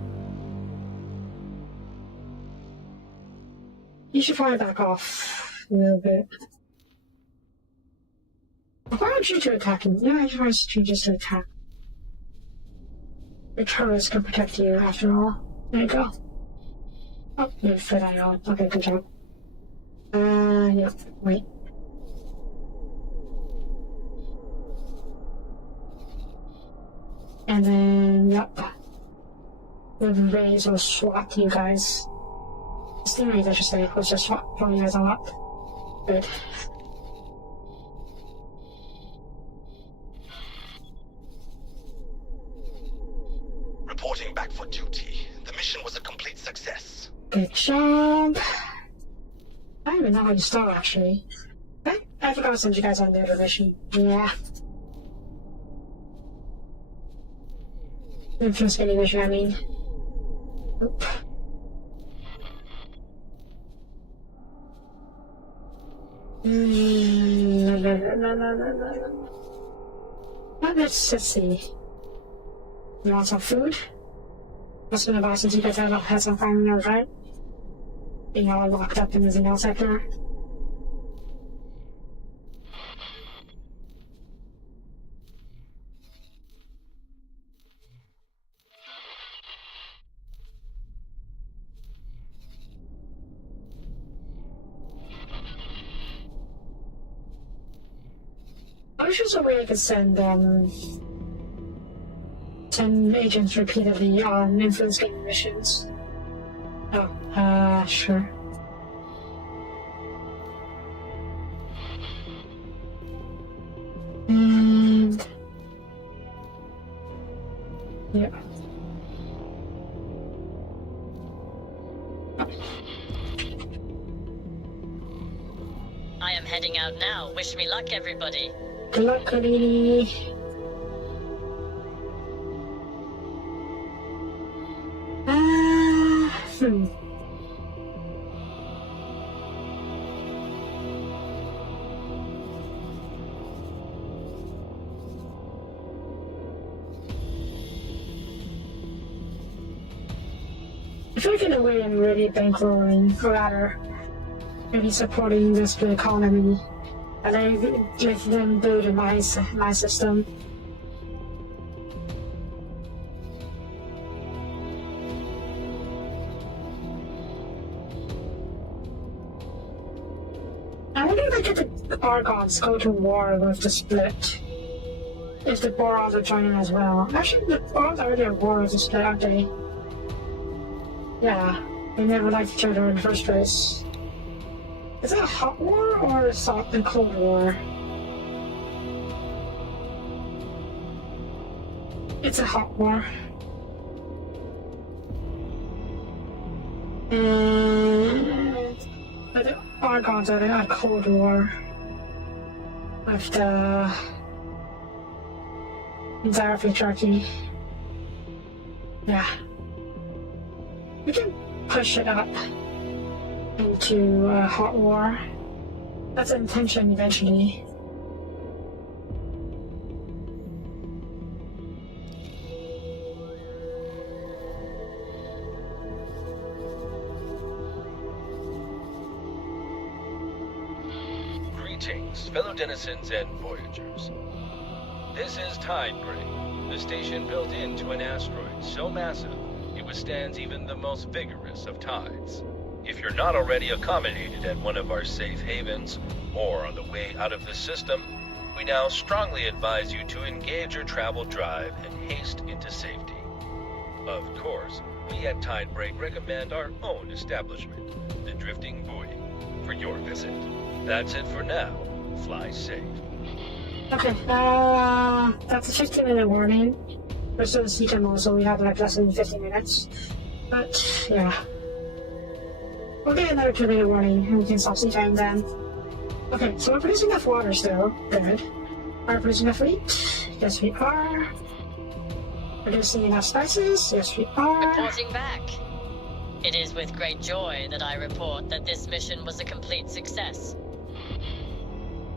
You should probably back off a little bit. Why don't you two attack him? Yeah, I trust you just to attack. Your turrets can protect you after all. There you go. Oh, you fit on your own. Okay, good job. Yeah, wait. And then, yep. The rays will swap you guys. Stingrays, I should say, will just swap you guys on up. Good. Reporting back for duty. The mission was a complete success. Good job. I don't even know how you start, actually. I forgot to send you guys on the other mission. Yeah. Influence any mission, I mean. Oop. No. Let's see. You want some food? Must have been a while since you guys had some fun meals, right? Being all locked up in the Xenol sector. I wish there's a way I could send 10 agents repeatedly on influence game missions. Oh, sure. And yeah. I am heading out now. Wish me luck, everybody. Good luck, Kalini. I feel like in a way I'm really bankrolling, or rather, maybe supporting the split economy, and then let them build a my system. I wonder if I get the Argons go to war with the split. If the Borons are joining as well. Actually, the Borons are already at war with the split, aren't they? Yeah, they never liked each other in the first place. Is it a hot war or a cold war? It's a hot war. But the Argons are at cold war with the entire patriarchy. Yeah. We can push it up into a hot war. That's the intention eventually. Greetings, fellow denizens and voyagers. This is Tidebreak, the station built into an asteroid so massive it withstands even the most vigorous of tides. If you're not already accommodated at one of our safe havens, or on the way out of the system, we now strongly advise you to engage your travel drive and haste into safety. Of course, we at Tidebreak recommend our own establishment, the Drifting Buoy, for your visit. That's it for now. Fly safe. Okay, that's a 15-minute warning. We're still in sea mode, so we have like less than 50 minutes. But, yeah. We'll get another 2-minute warning, and we can stop sea time then. Okay, so we're producing enough water still. Good. Are we producing enough wheat? Yes, we are. Producing enough spices? Yes, we are. Reporting back. It is with great joy that I report that this mission was a complete success.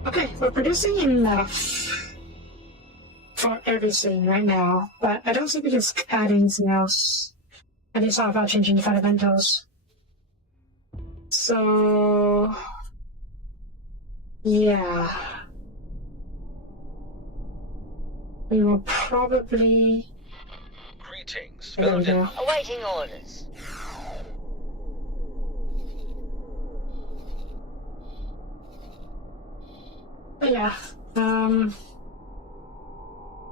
Okay, we're producing enough for everything right now, but I don't think we can add anything else. And it's all about changing the fundamentals. So, yeah. We will probably... Greetings, There we go. Awaiting orders. But yeah, the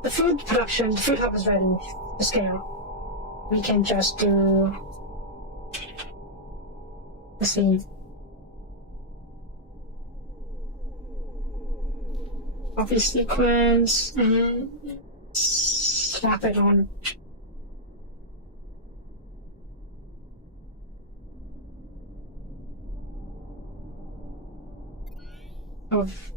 food production, the food hub is ready to scale. We can just do, let's see, copy sequence and snap it on. Of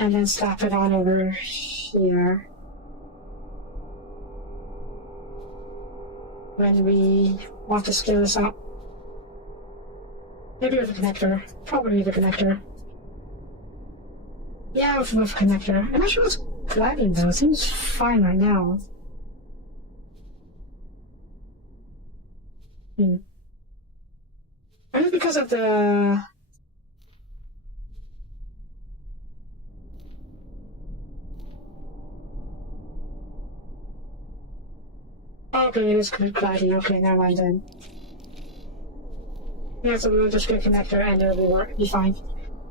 and then slap it on over here when we want to scale this up. Maybe with a connector. Probably the connector. Yeah, with a connector. I'm not sure what's lagging though. It seems fine right now. Maybe because of the... Okay, it is gliding. Okay, never mind then. Yeah, so we'll just get a connector and it'll be fine.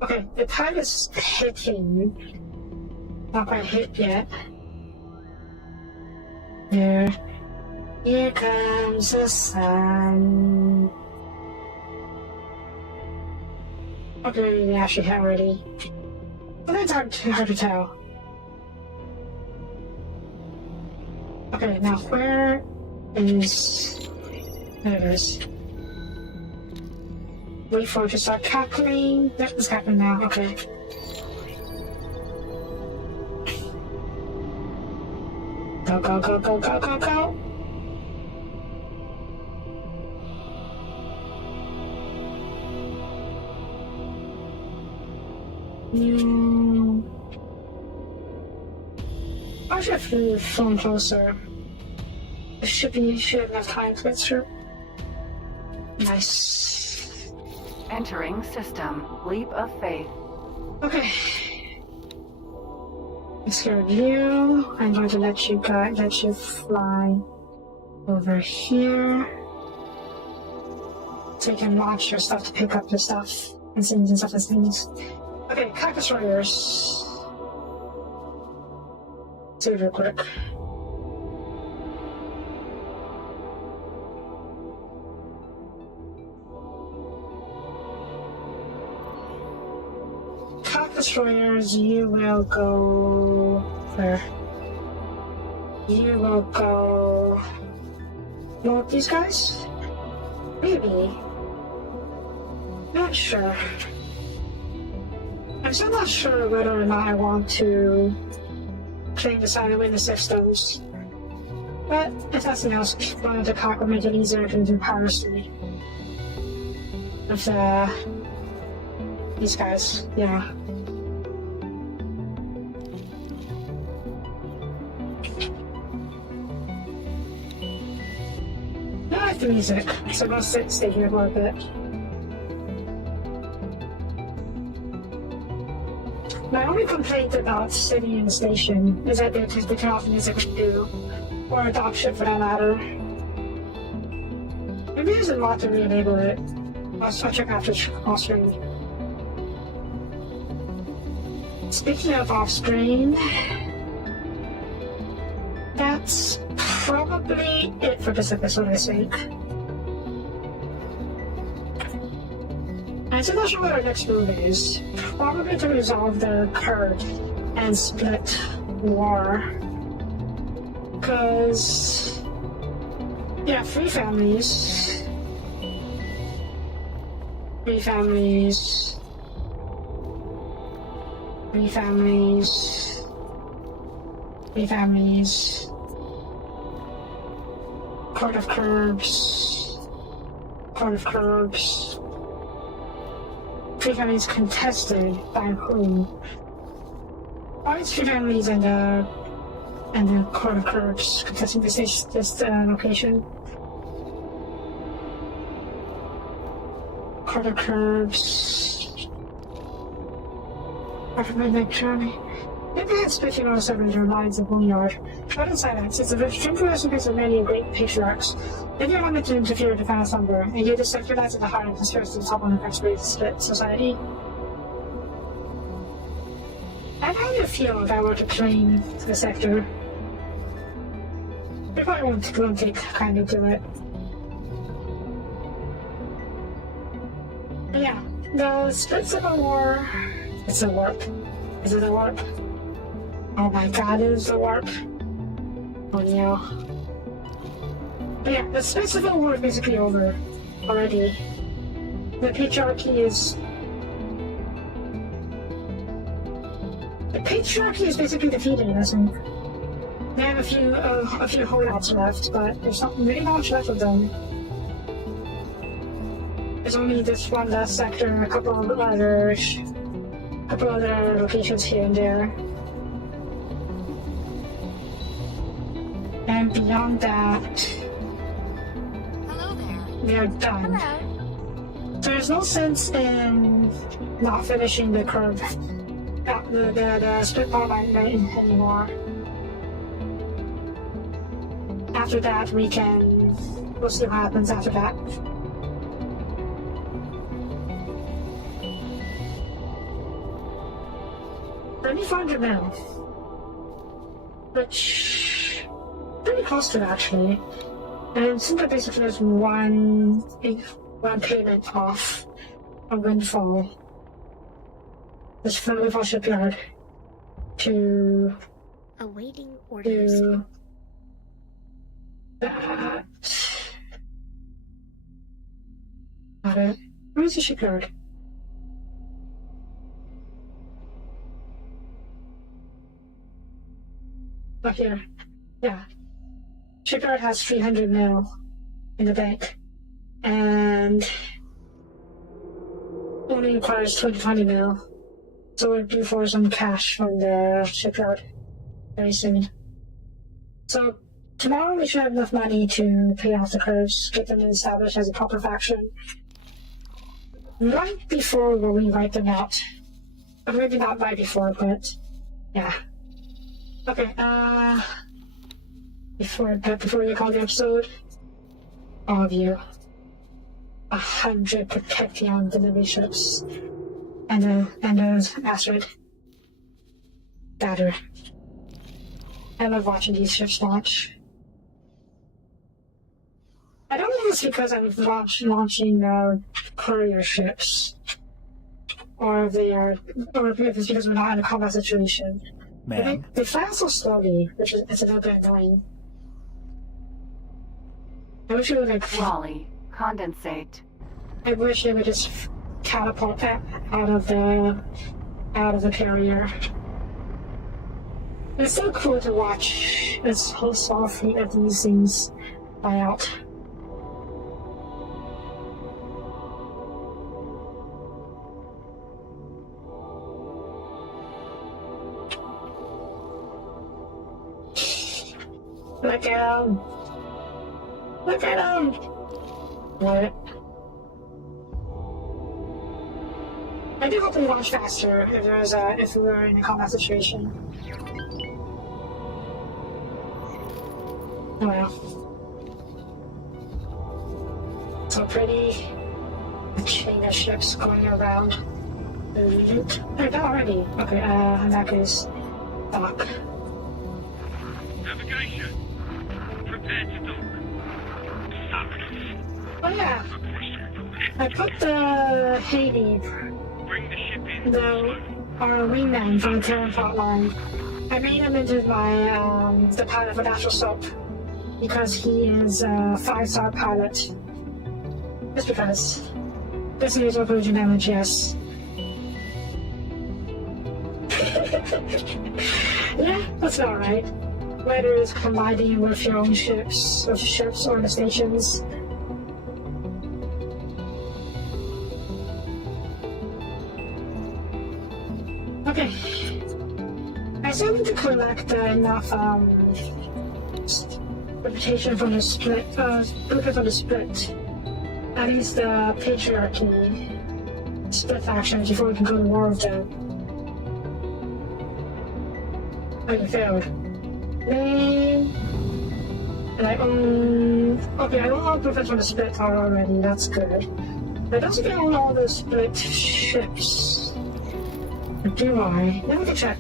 Okay, the tide is hitting. Not quite hit yet. There. Here comes the sun. Okay, they actually hit already. But that's hard to tell. Okay, now where is... There it is. Wait for it to start calculating. Yep, it's happening now. Okay. Go, go, go, go, go, go, go! I should have flown closer. Should have enough time for it, sure. Nice. Entering system. Leap of faith. Okay. Let's get rid of you. I'm going to let you fly over here. So you can launch your stuff to pick up your stuff and things and stuff as things. Okay, Cactus Warriors. Let's see real quick. Destroyers, you will go where? You will go. You want these guys? Maybe. Not sure. I'm still not sure whether or not I want to claim the side win the systems. But if nothing else, one of the pack will make it easier to do piracy. With these guys, yeah. I like the music, so I'm gonna stay here for a bit. My only complaint about sitting in the station is that they turn off the music when you do, or adoption for that matter. Maybe there's a lot to re-enable it. I'll check after off-screen. Speaking of off-screen, that's probably it for this episode, I think. I'm still not sure what our next move is. Probably to resolve the Kurd and split war. Because, yeah, three families. Three families. Three families. Three families. Court of Curbs. Court of Curbs. Three families contested by whom? Why is three families and the Court of Curbs contesting this location? Court of Curbs. After Midnight Journey. Maybe it's speaking on 700 lines of Boneyard. But in silence, it's a interesting case of many great patriarchs. If you're limited to interfere with the final number, and you just realize at the heart of the conspiracy to top on the split society. And how do you feel if I were to claim the sector? I probably won't take kindly to it. But yeah, the split civil war. It's a warp. Is it a warp? Oh my god, it is a warp. Oh no. But yeah, the split civil war is basically over already. The patriarchy is. The patriarchy is basically defeated, I think. They have a few holdouts left, but there's not really much left of them. There's only this one last sector, a couple other locations here and there. And beyond that, Hello there. we are done. Hello. There's no sense in not finishing the curve, the split power line anymore. After that, we'll see what happens after that. $3,400 now, which pretty close to it actually. And it seems like basically there's one payment off a Windfall. This from Windfall Shipyard to awaiting orders. to that. Got it. Where's the shipyard? Oh, here. Yeah. Shipyard has 300 mil in the bank. And only requires 20 mil. So we're due for some cash from the shipyard very soon. So Tomorrow we should have enough money to pay off the curves, get them established as a proper faction. Right before we write them out. Or maybe not right before, but yeah. Okay, before we call the episode, all of you, 100 Protection delivery ships, and those asteroid batter. I love watching these ships launch. I don't know if it's because I'm launching courier ships, or if it's because we're not in a combat situation. Ma'am. They fly so slowly, which is it's a little bit annoying. I wish it would Raleigh, condensate. I wish it would just catapult out of the carrier. It's so cool to watch this whole small fleet of these things fly out. Look at him! Look at him! What? I do hope we launch faster if we were in a combat situation. Oh well. So pretty. A chain of ships going around. They're done already. Okay, in that case, dock. Navigation. Prepare to dock. Oh yeah. I put the Haiti, Bring the ship in. our wingman from the Terran plotline. I made him into my the pilot for Natural Soap because he is a 5-star pilot. Just because. This is Operation damage, yes. Yeah, that's alright. Whether it's colliding with your own ships or the stations. Okay. I still need to collect enough reputation from the split, blueprint from the split. At least the patriarchy split factions before we can go to war with them. Oh, you failed. Man. And I own... Okay, I own all blueprints from the split tower already, that's good. But I don't think I own all the split ships. Or do I? Let me check.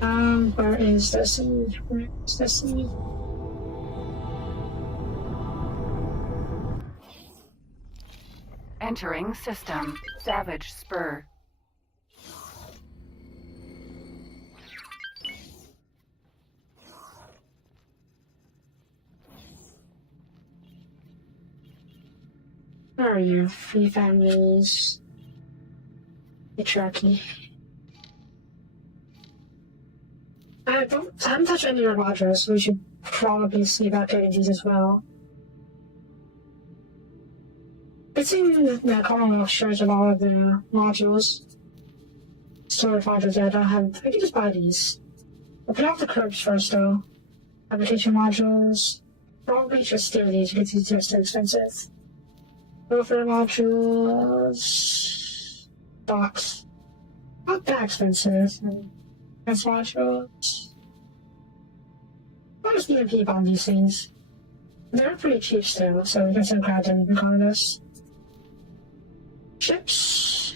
Where is this? Where is this? Entering system. Savage Spur. Where are you? Free families. Patriarchy. I haven't touched any of your modules, so we should probably see about getting these as well. It seems that Commonwealth shares a lot of the modules. Storage modules that I don't have. I can just buy these. I'll put off the curbs first though. Application modules. Probably just steal these because these are too expensive. Welfare modules. Docks. Not that expensive. Defense modules. I'll just EMP bomb these things. They're pretty cheap still, so we can still grab them regardless. Ships.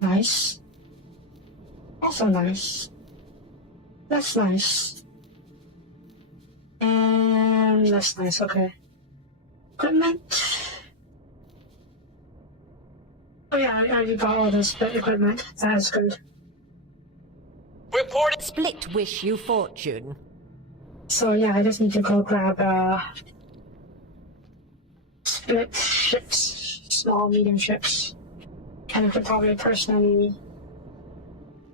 Nice. Also nice. That's nice. And that's nice, okay. Equipment. Oh yeah, I already got all this equipment. That's good. Reporting. Split wish you fortune. So yeah, I just need to go grab split ships, small, medium ships. And I could probably personally...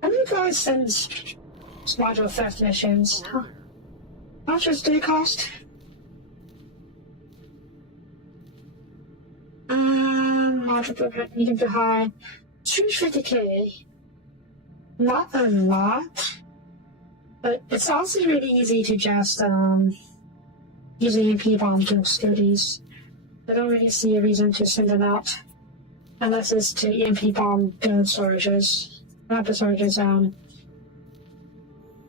How many guys send module theft missions? How much do they cost? Module blueprint, medium to high. 250k. Not a lot. But it's also really easy to just use an EMP bomb to exclude these. I don't really see a reason to send them out. Unless it's to EMP bomb build storages. Not the storages,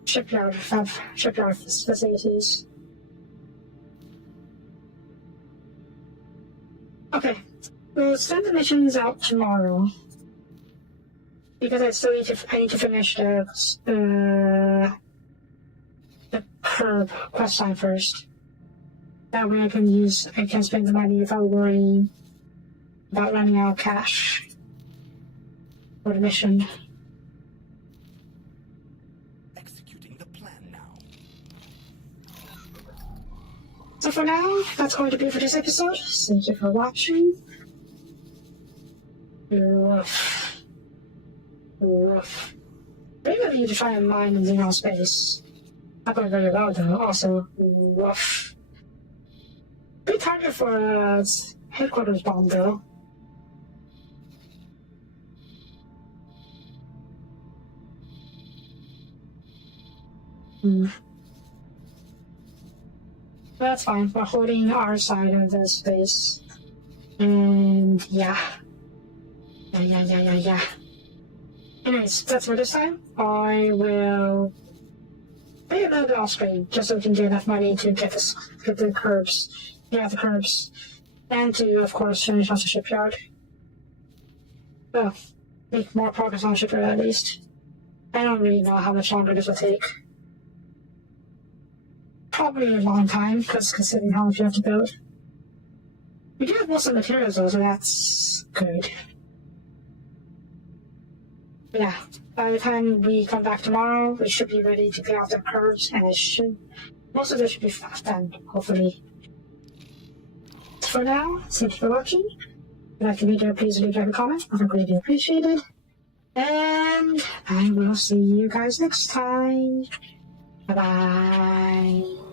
shipyard facilities. Okay, we'll send the missions out tomorrow. Because I still need to finish the curb quest line first. That way I can spend the money without worrying about running out of cash for the mission. Executing the plan now. So for now, that's going to be for this episode. Thank you for watching. Woof. Woof. Maybe I need to try and mine in zero space. Not going very well though, also. Woof. Good target for a headquarters bomb though. That's fine, we're holding our side of the space. And yeah. Yeah. Anyways, that's for this time. I will pay a little bit off screen just so we can get enough money to get the curbs. Yeah, the curbs. And to, of course, finish off the shipyard. Well, make more progress on the shipyard at least. I don't really know how much longer this will take. Probably a long time, because considering how much you have to build. We do have most of the materials though, so that's good. But yeah, by the time we come back tomorrow, we should be ready to get off the curves, and most of it should be done, hopefully. For now, thank you for watching. If you like the video, please leave a comment. I would greatly appreciate it. And I will see you guys next time. Bye-bye.